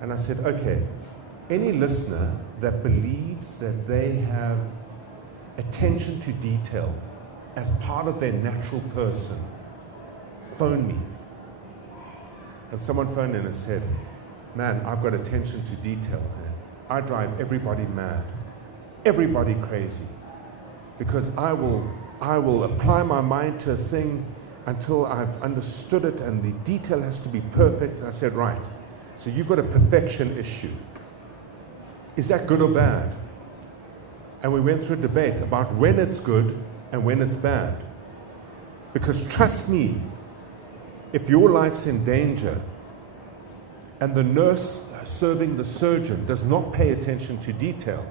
And I said, okay, any listener that believes that they have attention to detail as part of their natural person, phone me. And someone phoned in and said, man, I've got attention to detail. I drive everybody mad, everybody crazy, because I will apply my mind to a thing until I've understood it and the detail has to be perfect. And I said, right, so you've got a perfection issue. Is that good or bad? And we went through a debate about when it's good and when it's bad. Because trust me, if your life's in danger and the nurse serving the surgeon does not pay attention to detail,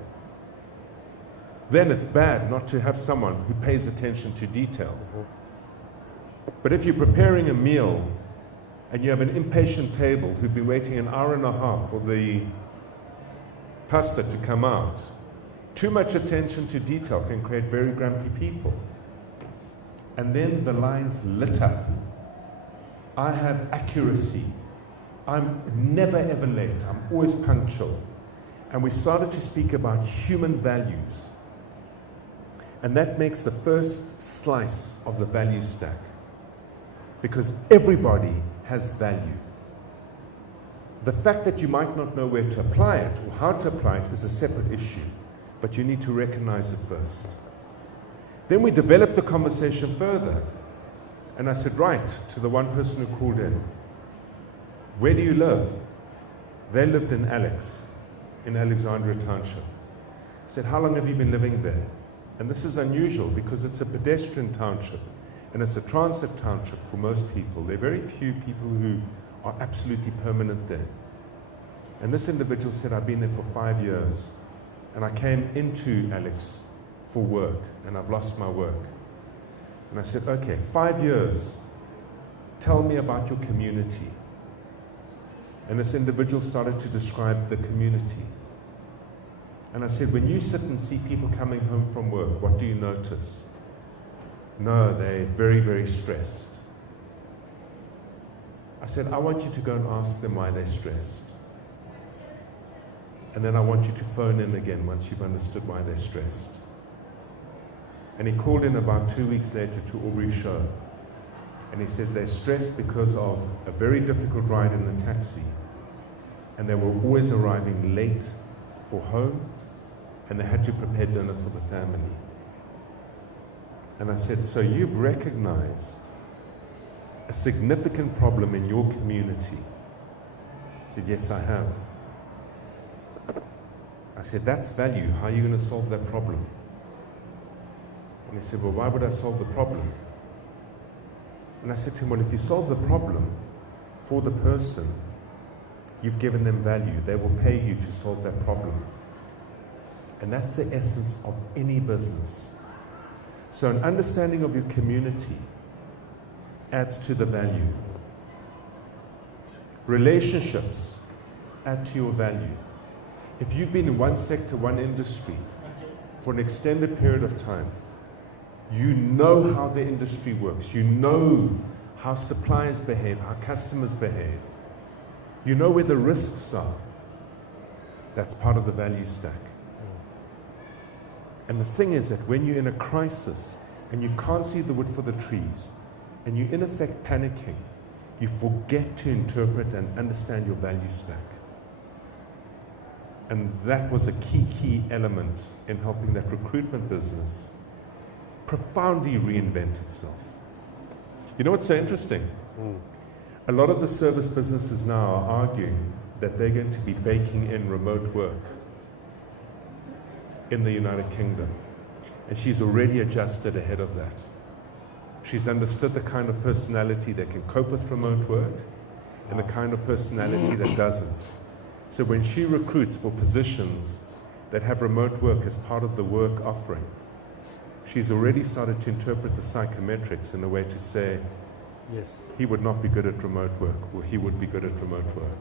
then it's bad not to have someone who pays attention to detail. But if you're preparing a meal and you have an impatient table who've been waiting an hour and a half for the pasta to come out, too much attention to detail can create very grumpy people. And then the lines lit up. I have accuracy. I'm never ever late. I'm always punctual. And we started to speak about human values. And that makes the first slice of the value stack. Because everybody has value. The fact that you might not know where to apply it or how to apply it is a separate issue. But you need to recognize it first. Then we developed the conversation further. And I said, right, to the one person who called in, where do you live? They lived in Alex, in Alexandria Township. I said, how long have you been living there? And this is unusual because it's a pedestrian township and it's a transit township for most people. There are very few people who are absolutely permanent there. And this individual said, I've been there for 5 years and I came into Alex for work and I've lost my work. And I said, okay, 5 years, tell me about your community. And this individual started to describe the community. And I said, when you sit and see people coming home from work, what do you notice? No, they're very, very stressed. I said, I want you to go and ask them why they're stressed. And then I want you to phone in again once you've understood why they're stressed. And he called in about 2 weeks later to Aubrey Show. And he says they're stressed because of a very difficult ride in the taxi. And they were always arriving late for home. And they had to prepare dinner for the family. And I said, so you've recognized a significant problem in your community? He said, yes, I have. I said, that's value. How are you going to solve that problem? And he said, well, why would I solve the problem? And I said to him, well, if you solve the problem for the person, you've given them value. They will pay you to solve that problem. And that's the essence of any business. So an understanding of your community adds to the value. Relationships add to your value. If you've been in one sector, one industry, for an extended period of time, you know how the industry works. You know how suppliers behave, how customers behave. You know where the risks are. That's part of the value stack. And the thing is that when you're in a crisis and you can't see the wood for the trees, and you're in effect panicking, you forget to interpret and understand your value stack. And that was a key element in helping that recruitment business profoundly reinvent itself. You know what's so interesting? A lot of the service businesses now are arguing that they're going to be baking in remote work in the United Kingdom. And she's already adjusted ahead of that. She's understood the kind of personality that can cope with remote work and the kind of personality that doesn't. So when she recruits for positions that have remote work as part of the work offering, she's already started to interpret the psychometrics in a way to say, Yes. he would not be good at remote work, or he would be good at remote work.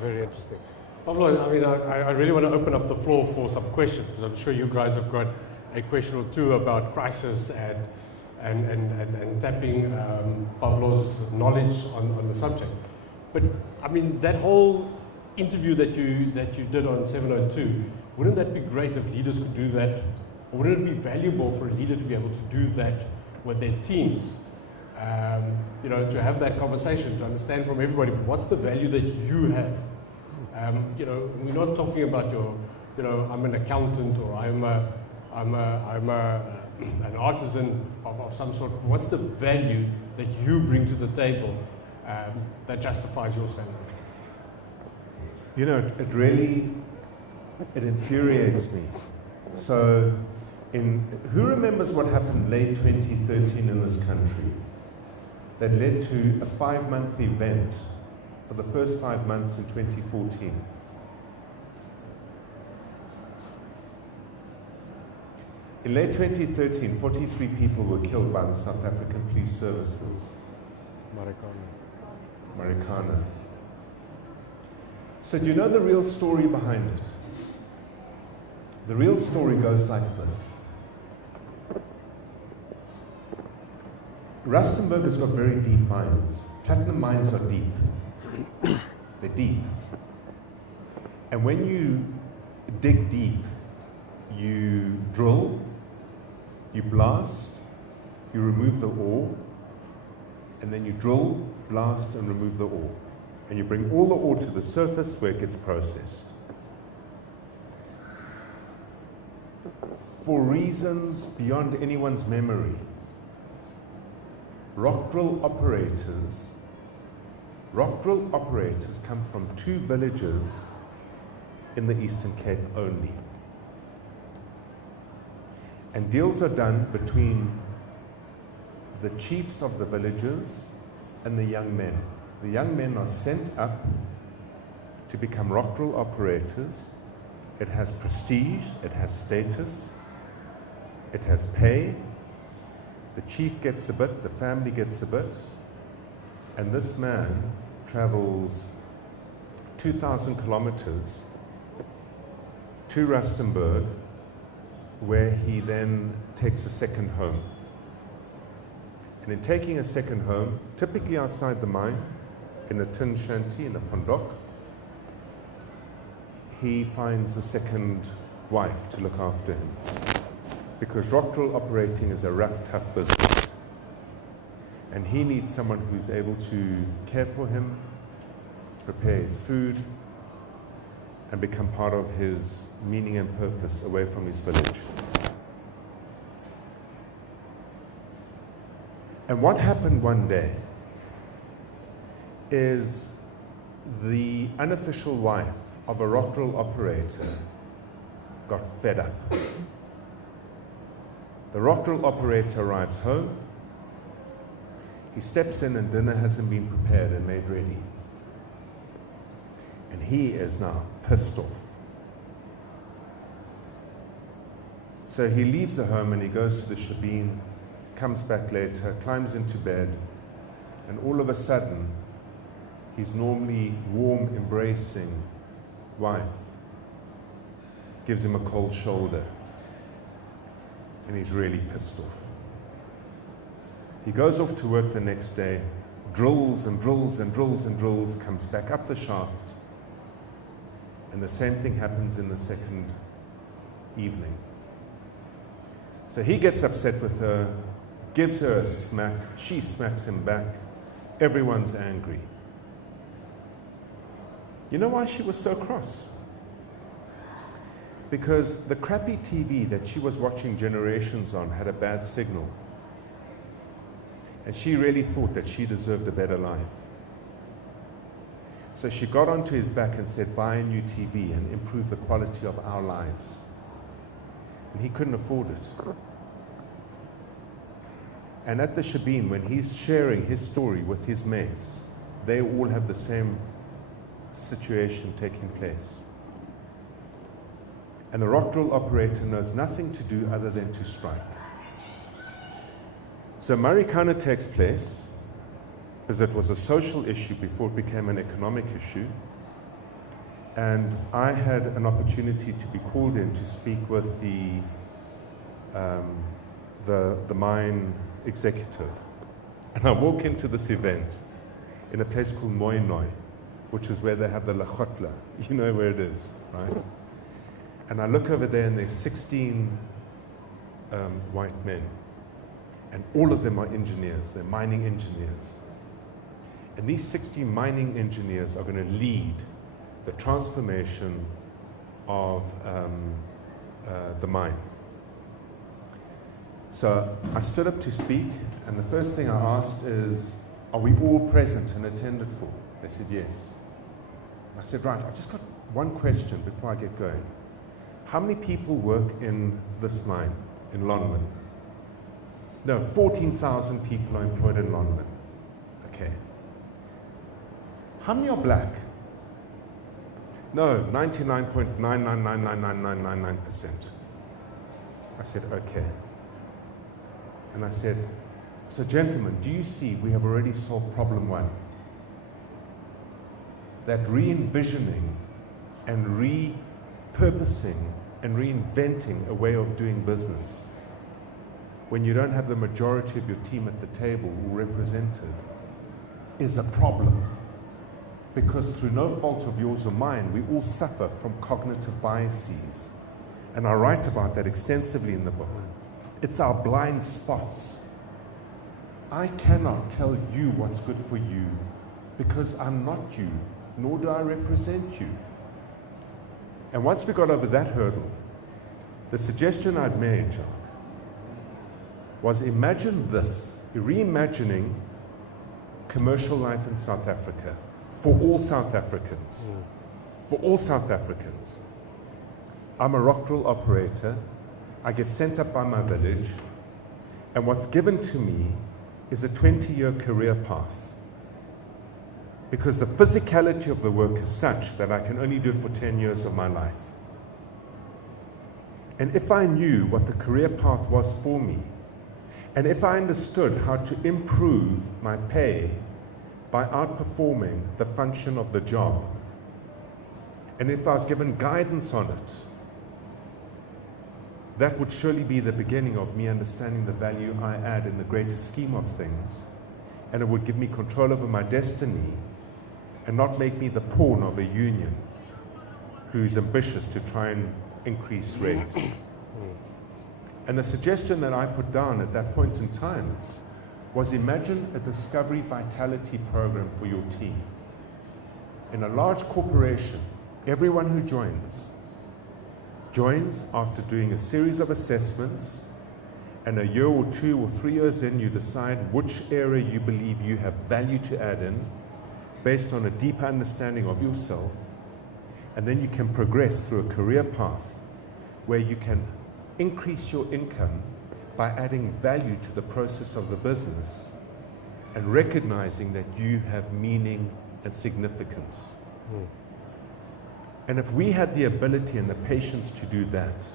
Very interesting. Pavlo, I mean, I really want to open up the floor for some questions, because I'm sure you guys have got a question or two about crisis and tapping Pavlo's knowledge on the subject. But I mean, that whole interview that you did on 702, wouldn't that be great if leaders could do that? Or wouldn't it be valuable for a leader to be able to do that with their teams? You know, to have that conversation, to understand from everybody what's the value that you have. You know, we're not talking about your, you know, I'm an accountant or I'm an artisan of some sort. What's the value that you bring to the table that justifies your salary? You know, it infuriates me. So, who remembers what happened late 2013 in this country that led to a 5-month event for the first 5 months in 2014? In late 2013, 43 people were killed by the South African Police Services. Marikana. So do you know the real story behind it? The real story goes like this. Rustenburg has got very deep mines. Platinum mines are deep. They're deep. And when you dig deep, you drill, you blast, you remove the ore, and then you drill, blast, and remove the ore. And you bring all the ore to the surface where it gets processed. For reasons beyond anyone's memory, rock drill operators come from 2 villages in the Eastern Cape only. And deals are done between the chiefs of the villages and the young men. The young men are sent up to become rock drill operators. It has prestige, it has status, it has pay. The chief gets a bit, the family gets a bit, and this man travels 2,000 kilometers to Rustenburg, where he then takes a second home. And in taking a second home, typically outside the mine, in a tin shanty, in a pondok, he finds a second wife to look after him. Because Rockdrill Operating is a rough, tough business. And he needs someone who's able to care for him, prepare his food, and become part of his meaning and purpose away from his village. And what happened one day is the unofficial wife of a Rockdrill operator got fed up. The Rockdrill operator arrives home. He steps in and dinner hasn't been prepared and made ready. And he is now pissed off. So he leaves the home and he goes to the shebeen, comes back later, climbs into bed, and all of a sudden, his normally warm, embracing wife gives him a cold shoulder, and he's really pissed off. He goes off to work the next day, drills and drills and drills and drills, comes back up the shaft, and the same thing happens in the second evening. So he gets upset with her, gives her a smack, she smacks him back, everyone's angry. You know why she was so cross? Because the crappy TV that she was watching Generations on had a bad signal. And she really thought that she deserved a better life. So she got onto his back and said, buy a new TV and improve the quality of our lives. And he couldn't afford it. And at the shebeen, when he's sharing his story with his mates, they all have the same situation taking place. And the Rockdrill operator knows nothing to do other than to strike. So Marikana takes place because it was a social issue before it became an economic issue. And I had an opportunity to be called in to speak with the mine executive. And I walk into this event in a place called Mooinooi, which is where they have the Lachotla. You know where it is, right? And I look over there and there's 16 white men. And all of them are engineers, they're mining engineers. And these 16 mining engineers are going to lead the transformation of the mine. So I stood up to speak, and the first thing I asked is, are we all present and attended for? They said yes. I said, right, I've just got one question before I get going. How many people work in this mine in Lonmin? No, 14,000 people are employed in Lonmin. Okay. How many are black? No, 99.9999999%. I said, okay. And I said, so gentlemen, do you see we have already solved problem one? That re-envisioning and repurposing and reinventing a way of doing business when you don't have the majority of your team at the table represented is a problem. Because through no fault of yours or mine, we all suffer from cognitive biases. And I write about that extensively in the book. It's our blind spots. I cannot tell you what's good for you because I'm not you, nor do I represent you. And once we got over that hurdle, the suggestion I'd made, Jacques, was imagine this, reimagining commercial life in South Africa for all South Africans. For all South Africans. I'm a Rockdrill operator. I get sent up by my village, and what's given to me is a 20-year career path. Because the physicality of the work is such that I can only do it for 10 years of my life. And if I knew what the career path was for me, and if I understood how to improve my pay by outperforming the function of the job, and if I was given guidance on it, that would surely be the beginning of me understanding the value I add in the greater scheme of things. And it would give me control over my destiny and not make me the pawn of a union. who's ambitious to try and increase rates. And the suggestion that I put down at that point in time was, imagine a discovery vitality program for your team. In a large corporation, everyone who joins after doing a series of assessments, and a year or 2 or 3 years in, you decide which area you believe you have value to add in based on a deeper understanding of yourself, and then you can progress through a career path where you can increase your income by adding value to the process of the business and recognizing that you have meaning and significance. And if we had the ability and the patience to do that,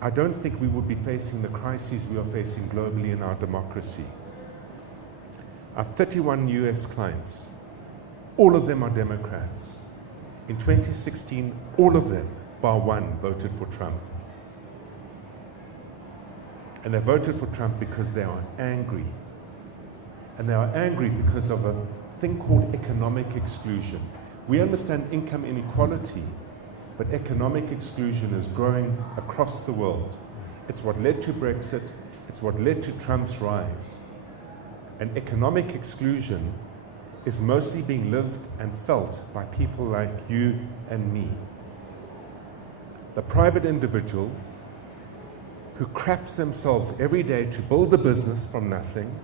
I don't think we would be facing the crises we are facing globally in our democracy. Our 31 US clients, all of them are Democrats. In 2016, all of them, bar one, voted for Trump. And they voted for Trump because they are angry. And they are angry because of a thing called economic exclusion. We understand income inequality, but economic exclusion is growing across the world. It's what led to Brexit. It's what led to Trump's rise. And economic exclusion is mostly being lived and felt by people like you and me. The private individual who craps themselves every day to build a business from nothing,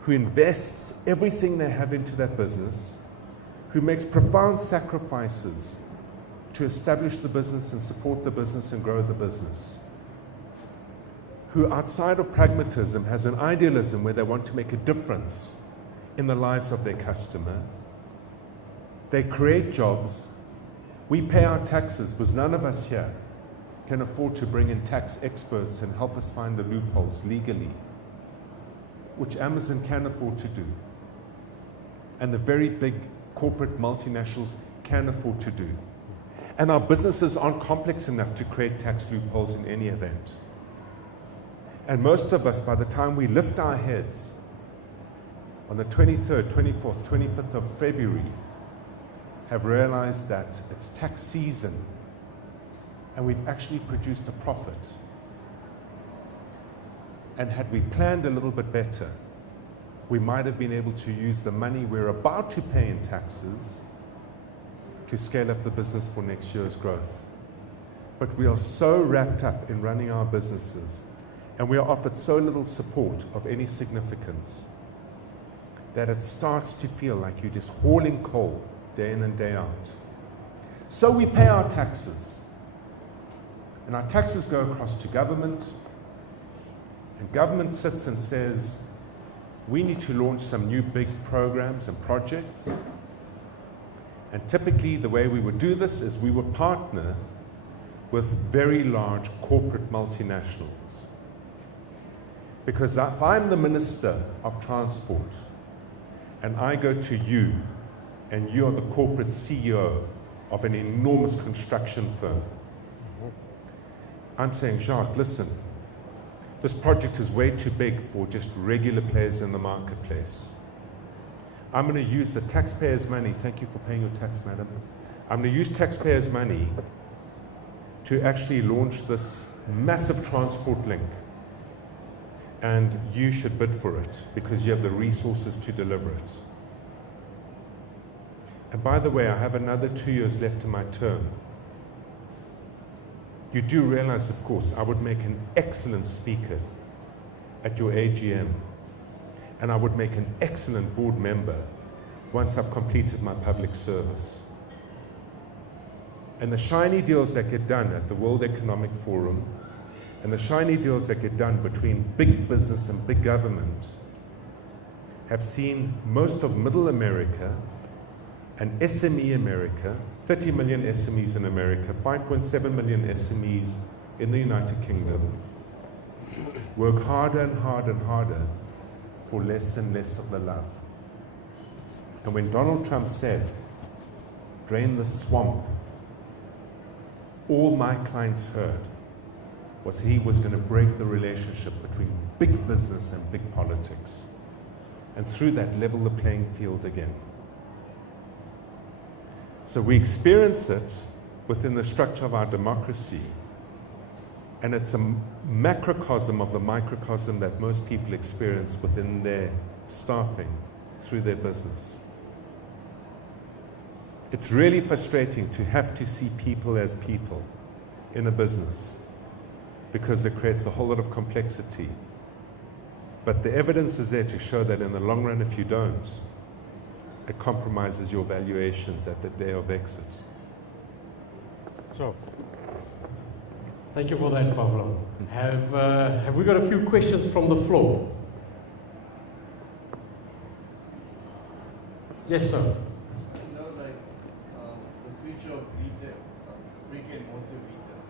who invests everything they have into that business, who makes profound sacrifices to establish the business and support the business and grow the business, who outside of pragmatism has an idealism where they want to make a difference in the lives of their customer. They create jobs. We pay our taxes because none of us here can afford to bring in tax experts and help us find the loopholes legally, which Amazon can afford to do, and the very big corporate multinationals can afford to do. And our businesses aren't complex enough to create tax loopholes in any event. And most of us, by the time we lift our heads on the 23rd, 24th, 25th of February, have realized that it's tax season and we've actually produced a profit. And had we planned a little bit better, we might have been able to use the money we're about to pay in taxes to scale up the business for next year's growth. But we are so wrapped up in running our businesses, and we are offered so little support of any significance, that it starts to feel like you're just hauling coal day in and day out. So we pay our taxes, and our taxes go across to government, and government sits and says, we need to launch some new big programs and projects. And typically the way we would do this is we would partner with very large corporate multinationals. Because if I'm the Minister of Transport and I go to you and you are the corporate CEO of an enormous construction firm, I'm saying, Jacques, listen, this project is way too big for just regular players in the marketplace. I'm going to use the taxpayers' money. Thank you for paying your tax, madam. I'm going to use taxpayers' money to actually launch this massive transport link. And you should bid for it because you have the resources to deliver it. And by the way, I have another 2 years left in my term. You do realize, of course, I would make an excellent speaker at your AGM. And I would make an excellent board member once I've completed my public service. And the shiny deals that get done at the World Economic Forum and the shiny deals that get done between big business and big government have seen most of Middle America and SME America, 30 million SMEs in America, 5.7 million SMEs in the United Kingdom, work harder and harder and harder for less and less of the love. And when Donald Trump said, drain the swamp, all my clients heard was he was going to break the relationship between big business and big politics. And through that, level the playing field again. So we experience it within the structure of our democracy, and it's a macrocosm of the microcosm that most people experience within their staffing through their business. It's really frustrating to have to see people as people in a business because it creates a whole lot of complexity. But the evidence is there to show that in the long run, if you don't, it compromises your valuations at the day of exit. So, thank you for that, Pavlo. Have we got a few questions from the floor? Yes, sir. You know, like the future of retail, brick and mortar retail.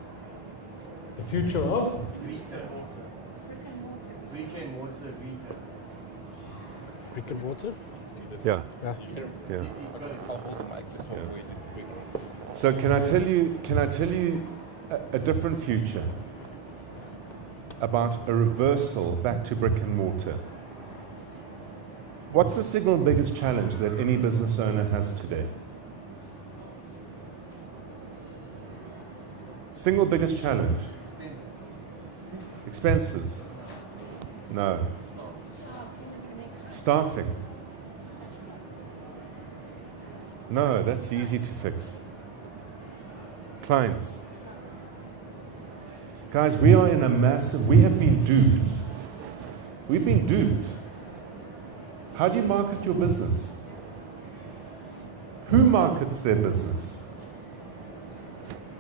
The future of? Retail. Brick and mortar retail. Brick and mortar? Yeah. Yeah. Yeah. So can I tell you a different future about a reversal back to brick and mortar? What's the single biggest challenge that any business owner has today? Single biggest challenge? Expenses? No. Staffing? No, that's easy to fix. Clients? Guys, we are in a massive, we have been duped. We've been duped. How do you market your business? Who markets their business?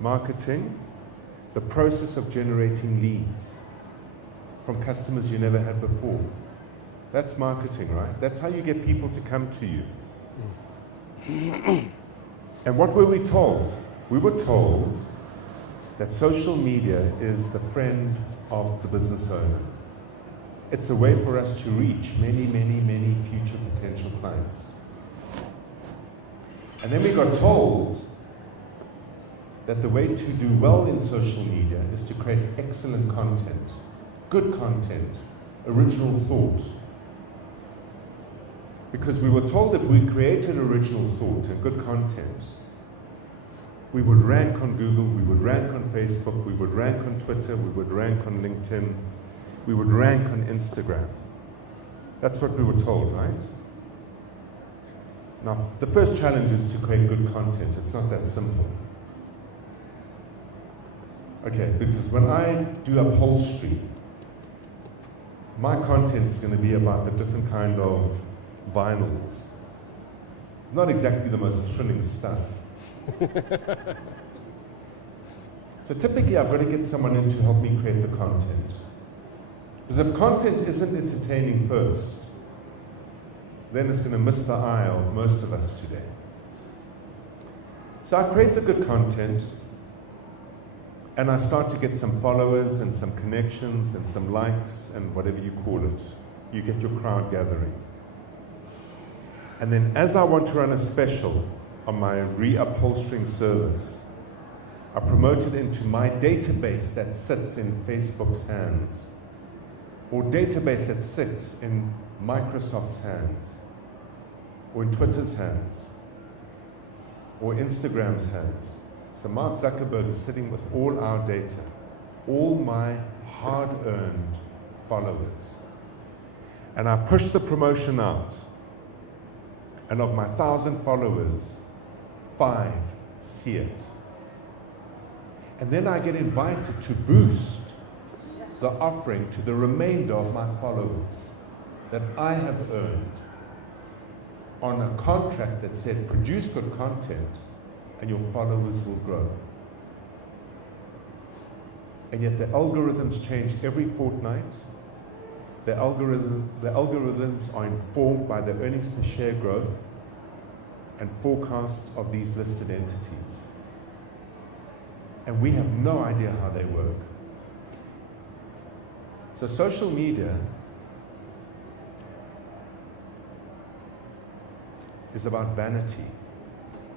Marketing, the process of generating leads from customers you never had before. That's marketing, right? That's how you get people to come to you. And what were we told? We were told that social media is the friend of the business owner. It's a way for us to reach many, many, many future potential clients. And then we got told that the way to do well in social media is to create excellent content, good content, original thought. Because we were told if we created original thought and good content, we would rank on Google, we would rank on Facebook, we would rank on Twitter, we would rank on LinkedIn, we would rank on Instagram. That's what we were told, right? Now, the first challenge is to create good content. It's not that simple. Okay, because when I do upholstery, my content is going to be about the different kind of vinyls. Not exactly the most thrilling stuff. So typically I've got to get someone in to help me create the content. Because if content isn't entertaining first, then it's going to miss the eye of most of us today. So I create the good content, and I start to get some followers and some connections and some likes and whatever you call it. You get your crowd gathering. And then as I want to run a special on my reupholstering service, I promote it into my database that sits in Facebook's hands, or database that sits in Microsoft's hands, or in Twitter's hands, or Instagram's hands. So Mark Zuckerberg is sitting with all our data, all my hard-earned followers. And I push the promotion out, and of my 1,000 followers, 5 see it. And then I get invited to boost the offering to the remainder of my followers that I have earned on a contract that said produce good content and your followers will grow. And yet the algorithms change every fortnight. The algorithms are informed by the earnings per share growth and forecasts of these listed entities. And we have no idea how they work. So social media is about vanity.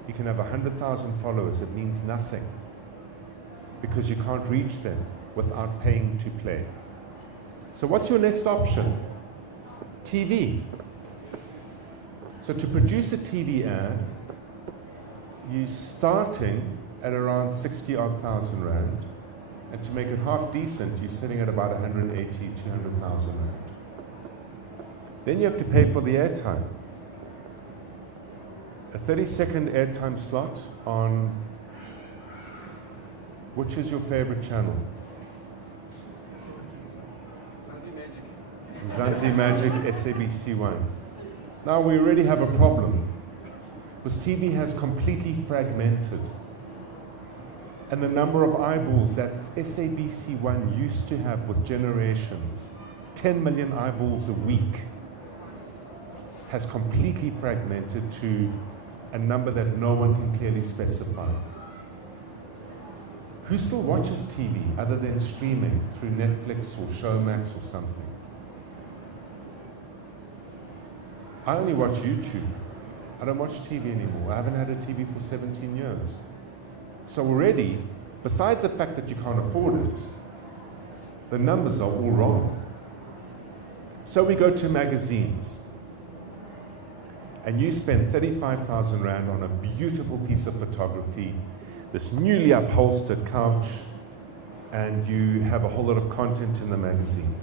You can have 100,000 followers, it means nothing because you can't reach them without paying to play. So what's your next option? TV. So to produce a TV ad, you're starting at around 60 odd thousand rand. And to make it half decent, you're sitting at about 180, 200,000 rand. Then you have to pay for the airtime. A 30-second airtime slot on, which is your favorite channel? Mzansi Magic, SABC1. Now we already have a problem, because TV has completely fragmented. And the number of eyeballs that SABC1 used to have with generations, 10 million eyeballs a week, has completely fragmented to a number that no one can clearly specify. Who still watches TV other than streaming through Netflix or Showmax or something? I only watch YouTube. I don't watch TV anymore. I haven't had a TV for 17 years. So already, besides the fact that you can't afford it, the numbers are all wrong. So we go to magazines, and you spend 35,000 rand on a beautiful piece of photography, this newly upholstered couch, and you have a whole lot of content in the magazine.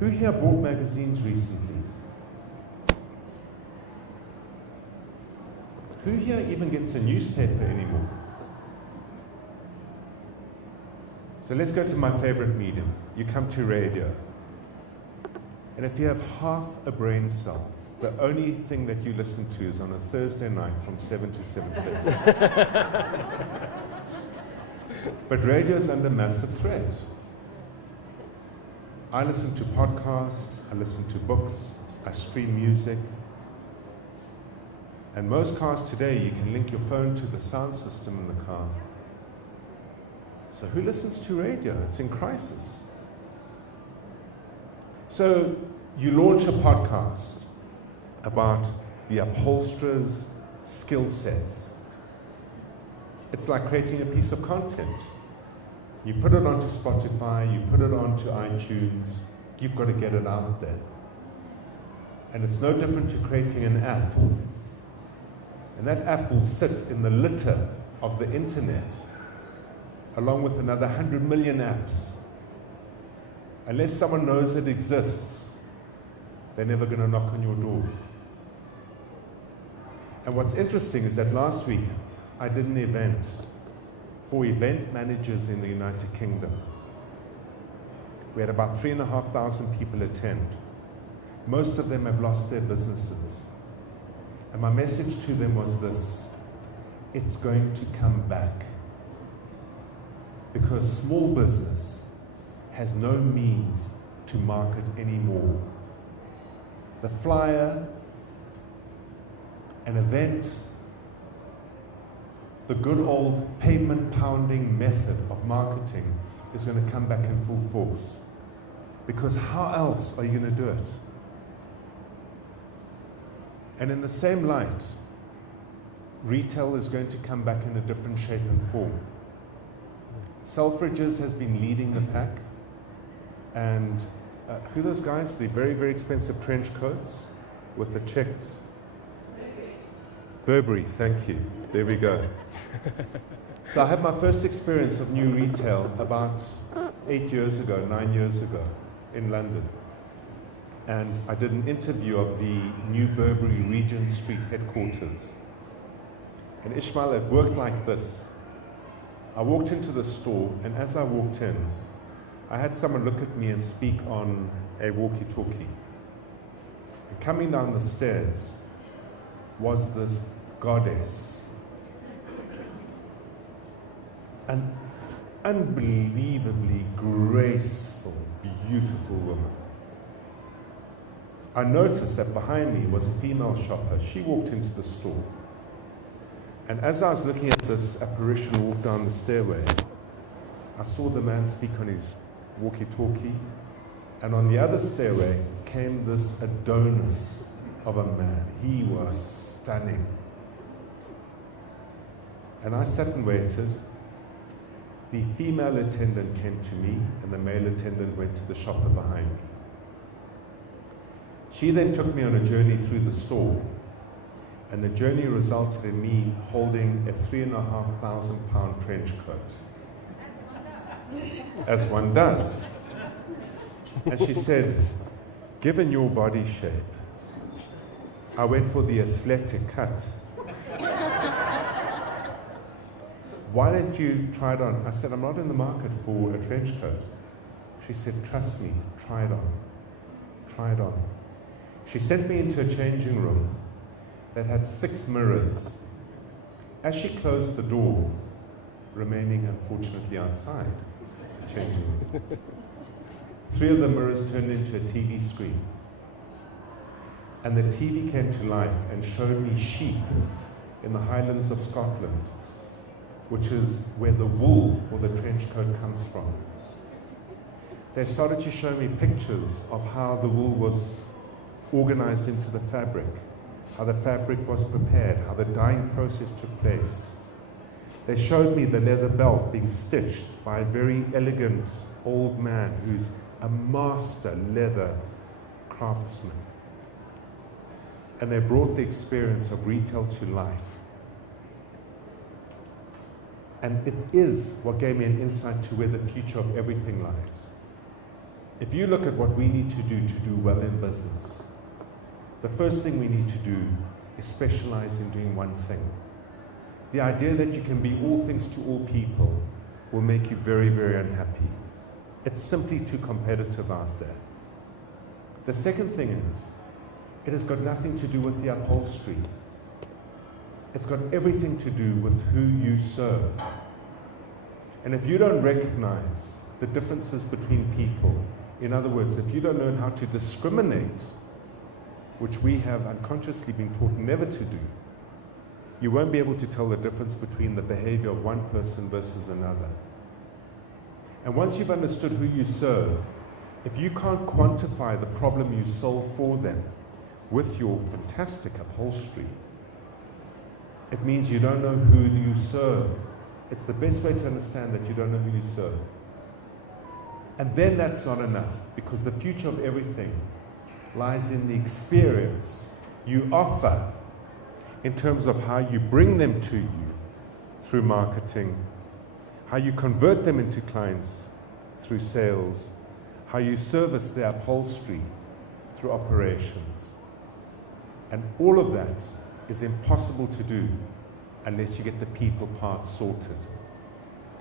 Who here bought magazines recently? Who here even gets a newspaper anymore? So let's go to my favorite medium. You come to radio. And if you have half a brain cell, the only thing that you listen to is on a Thursday night from 7 to 7:30. But radio is under massive threat. I listen to podcasts, I listen to books, I stream music. And most cars today, you can link your phone to the sound system in the car. So who listens to radio? It's in crisis. So you launch a podcast about the upholsterer's skill sets. It's like creating a piece of content. You put it onto Spotify, you put it onto iTunes, you've got to get it out there. And it's no different to creating an app. And that app will sit in the litter of the internet, along with another 100 million apps. Unless someone knows it exists, they're never going to knock on your door. And what's interesting is that last week, I did an event for event managers in the United Kingdom. We had about 3,500 people attend. Most of them have lost their businesses. And my message to them was this: it's going to come back. Because small business has no means to market anymore. The flyer, an event, the good old pavement pounding method of marketing is going to come back in full force. Because how else are you going to do it? And in the same light, retail is going to come back in a different shape and form. Selfridges has been leading the pack. And who are those guys? The very, very expensive trench coats with the checked... Burberry, thank you. There we go. So I had my first experience of new retail about 9 years ago in London. And I did an interview of the new Burberry Regent Street headquarters. And Ishmael, it worked like this. I walked into the store, and as I walked in, I had someone look at me and speak on a walkie-talkie. And coming down the stairs was this goddess. An unbelievably graceful, beautiful woman. I noticed that behind me was a female shopper. She walked into the store. And as I was looking at this apparition walk down the stairway, I saw the man speak on his walkie-talkie. And on the other stairway came this Adonis of a man. He was stunning. And I sat and waited. The female attendant came to me, and the male attendant went to the shopper behind me. She then took me on a journey through the store. And the journey resulted in me holding a 3,500 pound trench coat. As one does. And she said, given your body shape, I went for the athletic cut. Why don't you try it on? I said, I'm not in the market for a trench coat. She said, trust me, try it on. Try it on. She sent me into a changing room that had 6 mirrors. As she closed the door, remaining unfortunately outside the changing room, 3 of the mirrors turned into a TV screen. And the TV came to life and showed me sheep in the Highlands of Scotland, which is where the wool for the trench coat comes from. They started to show me pictures of how the wool was organized into the fabric, how the fabric was prepared, how the dyeing process took place. They showed me the leather belt being stitched by a very elegant old man who's a master leather craftsman. And they brought the experience of retail to life. And it is what gave me an insight to where the future of everything lies. If you look at what we need to do well in business, the first thing we need to do is specialize in doing one thing. The idea that you can be all things to all people will make you very, very unhappy. It's simply too competitive out there. The second thing is, it has got nothing to do with the upholstery. It's got everything to do with who you serve. And if you don't recognize the differences between people, in other words, if you don't learn how to discriminate, which we have unconsciously been taught never to do, you won't be able to tell the difference between the behavior of one person versus another. And once you've understood who you serve, if you can't quantify the problem you solve for them with your fantastic upholstery, it means you don't know who you serve. It's the best way to understand that you don't know who you serve. And then that's not enough, because the future of everything lies in the experience you offer in terms of how you bring them to you through marketing, how you convert them into clients through sales, how you service their upholstery through operations. And all of that is impossible to do unless you get the people part sorted.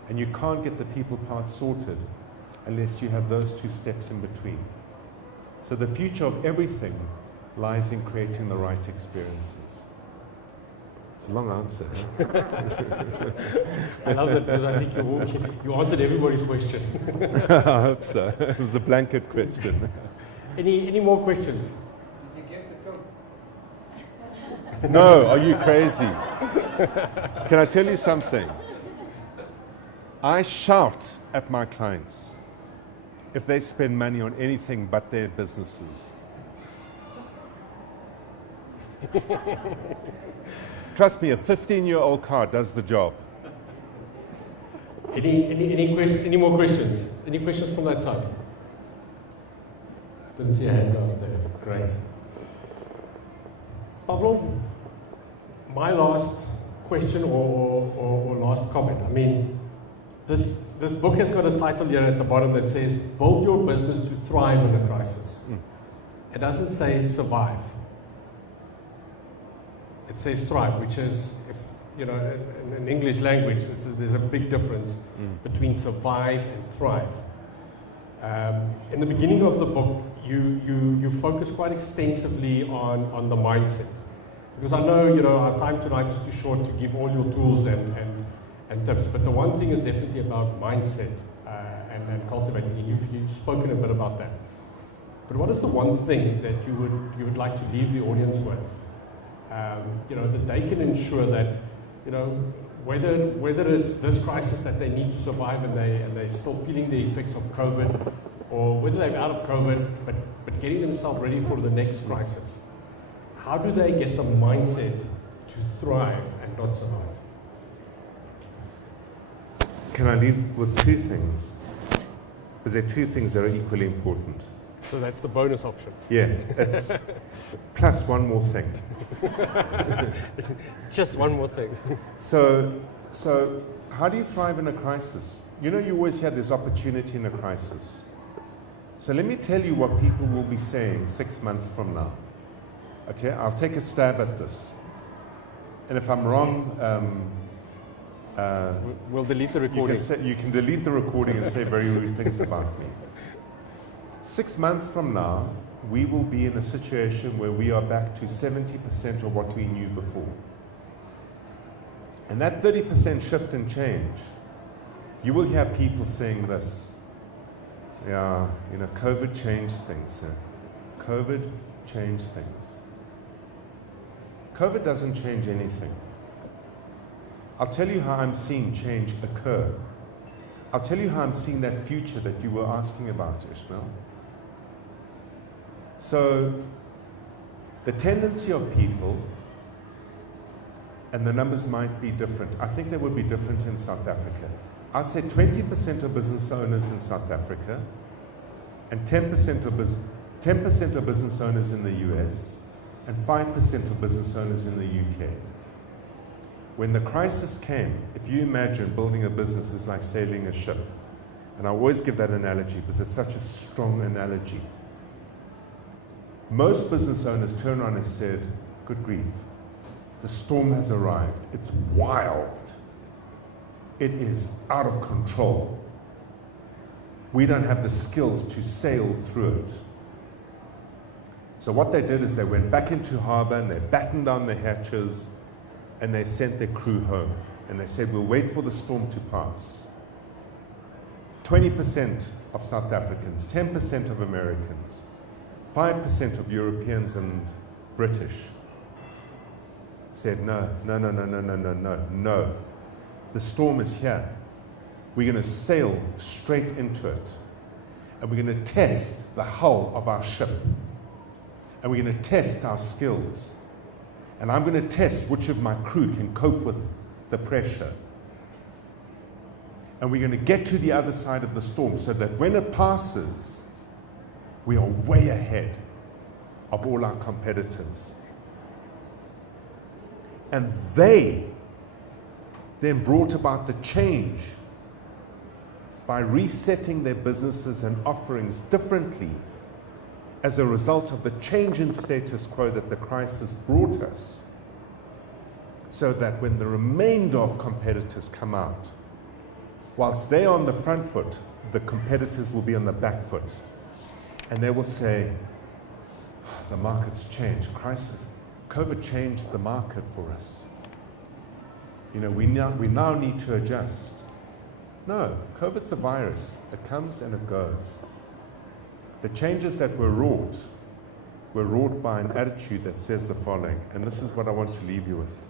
And you can't get the people part sorted unless you have those 2 steps in between. So the future of everything lies in creating the right experiences. It's a long answer. I love that because I think you answered everybody's question. I hope so. It was a blanket question. Any more questions? Did you get the coat? No, are you crazy? Can I tell you something? I shout at my clients if they spend money on anything but their businesses. Trust me, a 15-year-old car does the job. Any more questions? Any questions from that side? Didn't see a hand out there. Great. Pavlo, my last question or last comment. I mean, this book has got a title here at the bottom that says, build your business to thrive in a crisis. It doesn't say survive. It says thrive, which is, if you know, in English language, there's a big difference between survive and thrive. In the beginning of the book, you focus quite extensively on the mindset, because I know our time tonight is too short to give all your tools and tips. But the one thing is definitely about mindset and cultivating. You've spoken a bit about that. But what is the one thing that you would like to leave the audience with? That they can ensure that, whether it's this crisis that they need to survive and they're still feeling the effects of COVID, or whether they're out of COVID, but getting themselves ready for the next crisis. How do they get the mindset to thrive and not survive? Can I leave with 2 things? Because there are 2 things that are equally important. So that's the bonus option. Yeah, it's plus one more thing. Just one more thing. So how do you thrive in a crisis? You know, you always hear there's opportunity in a crisis. So let me tell you what people will be saying 6 months from now. Okay, I'll take a stab at this. And if I'm wrong, We'll delete the recording. you can delete the recording and say very rude things about me. 6 months from now, we will be in a situation where we are back to 70% of what we knew before. And that 30% shift and change, you will hear people saying this. Yeah, you know, COVID changed things. COVID changed things. COVID doesn't change anything. I'll tell you how I'm seeing change occur. I'll tell you how I'm seeing that future that you were asking about, Ishmael. So, the tendency of people, and the numbers might be different. I think they would be different in South Africa. I'd say 20% of business owners in South Africa, and 10% of business owners in the US, and 5% of business owners in the UK. When the crisis came, if you imagine building a business is like sailing a ship, and I always give that analogy because it's such a strong analogy. Most business owners turned around and said, good grief, the storm has arrived. It's wild. It is out of control. We don't have the skills to sail through it. So what they did is they went back into harbor and they battened down the hatches and they sent their crew home. And they said, we'll wait for the storm to pass. 20% of South Africans, 10% of Americans, 5% of Europeans and British said, no. The storm is here. We're going to sail straight into it. And we're going to test the hull of our ship. And we're going to test our skills. And I'm going to test which of my crew can cope with the pressure. And we're going to get to the other side of the storm so that when it passes, we are way ahead of all our competitors. And they then brought about the change by resetting their businesses and offerings differently as a result of the change in status quo that the crisis brought us, so that when the remainder of competitors come out, whilst they're on the front foot, the competitors will be on the back foot. And they will say, the market's changed. Crisis. COVID changed the market for us. You know, we now need to adjust. No, COVID's a virus. It comes and it goes. The changes that were wrought by an attitude that says the following, and this is what I want to leave you with.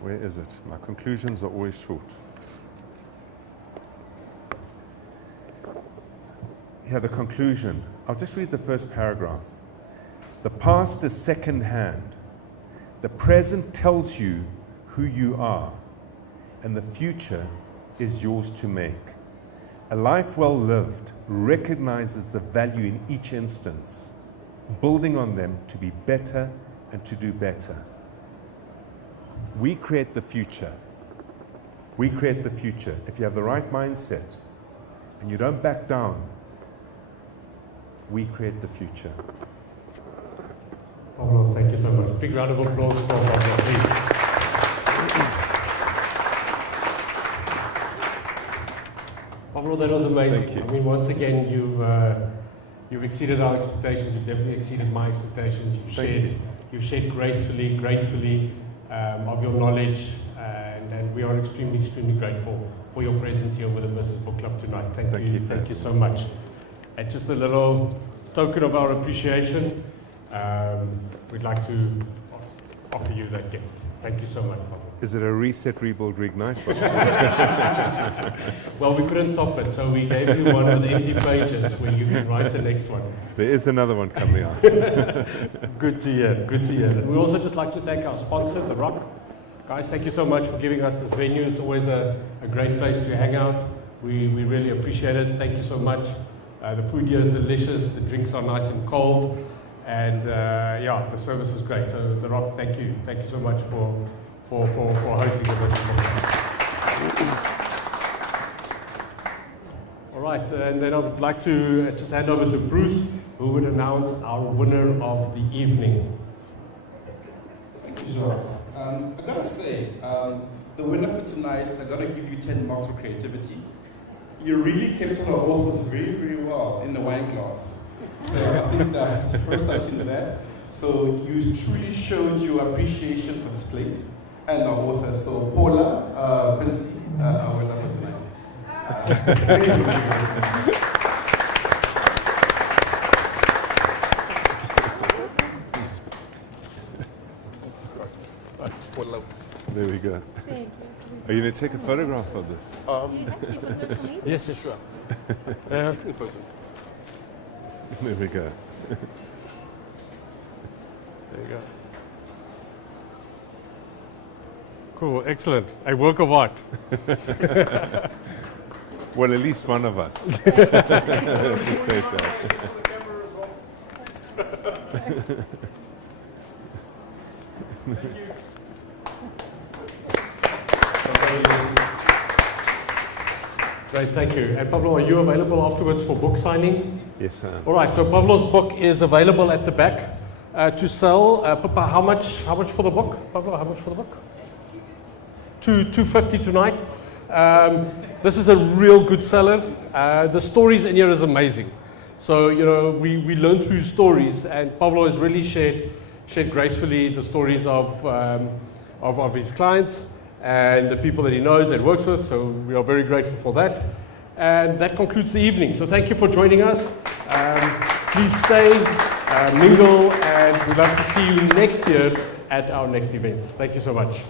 Where is it? My conclusions are always short. Here, the conclusion. I'll just read the first paragraph. The past is second-hand. The present tells you who you are, and the future is yours to make. A life well lived recognizes the value in each instance, building on them to be better and to do better. We create the future. We create the future. If you have the right mindset and you don't back down, we create the future. Pablo, thank you so much. Big round of applause for Pablo, please. Pablo, that was amazing. Thank you. I mean, once again, you've exceeded our expectations. You've definitely exceeded my expectations. You've shared gracefully, gratefully of your knowledge, and we are extremely, extremely grateful for your presence here with the Business Book Club tonight. Thank you so much. And just a little token of our appreciation, we'd like to offer you that gift. Thank you so much, Pablo. Is it a reset, rebuild, reignite book? Well, we couldn't top it, so we gave you one with empty pages where you can write the next one. There is another one coming out. Good to hear, good to hear. We also just like to thank our sponsor, The Rock. Guys, thank you so much for giving us this venue. It's always a great place to hang out. We really appreciate it. Thank you so much. The food here is delicious. The drinks are nice and cold. And yeah, the service is great. So The Rock, thank you so much for hosting the business book club. All right, and then I would like to just hand over to Bruce, who would announce our winner of the evening. Thank you, Joel. I gotta say, the winner for tonight, I gotta give you 10 marks for creativity. You really kept on our authors very, very well in the wine glass. So I think that first I've seen that. So you truly showed your appreciation for this place and our authors. So Paula, Quincy, our winner for tonight. There we go. Thank you. Are you going to take a photograph of this? Do you have to for social media? Yes, sure. There we go. There you go. Cool, excellent. A work of art. Well, at least one of us. That's a great job. Great, thank you. And Pablo, are you available afterwards for book signing? Yes, sir. All right, so Pablo's book is available at the back to sell. Papa, how much for the book? Pablo, how much for the book? $250 tonight. This is a real good seller. The stories in here is amazing. So, you know, we learn through stories, and Pablo has really shared gracefully the stories of his clients and the people that he knows and works with. So we are very grateful for that. And that concludes the evening. So thank you for joining us. Please stay, mingle, and we'd love to see you next year at our next events. Thank you so much.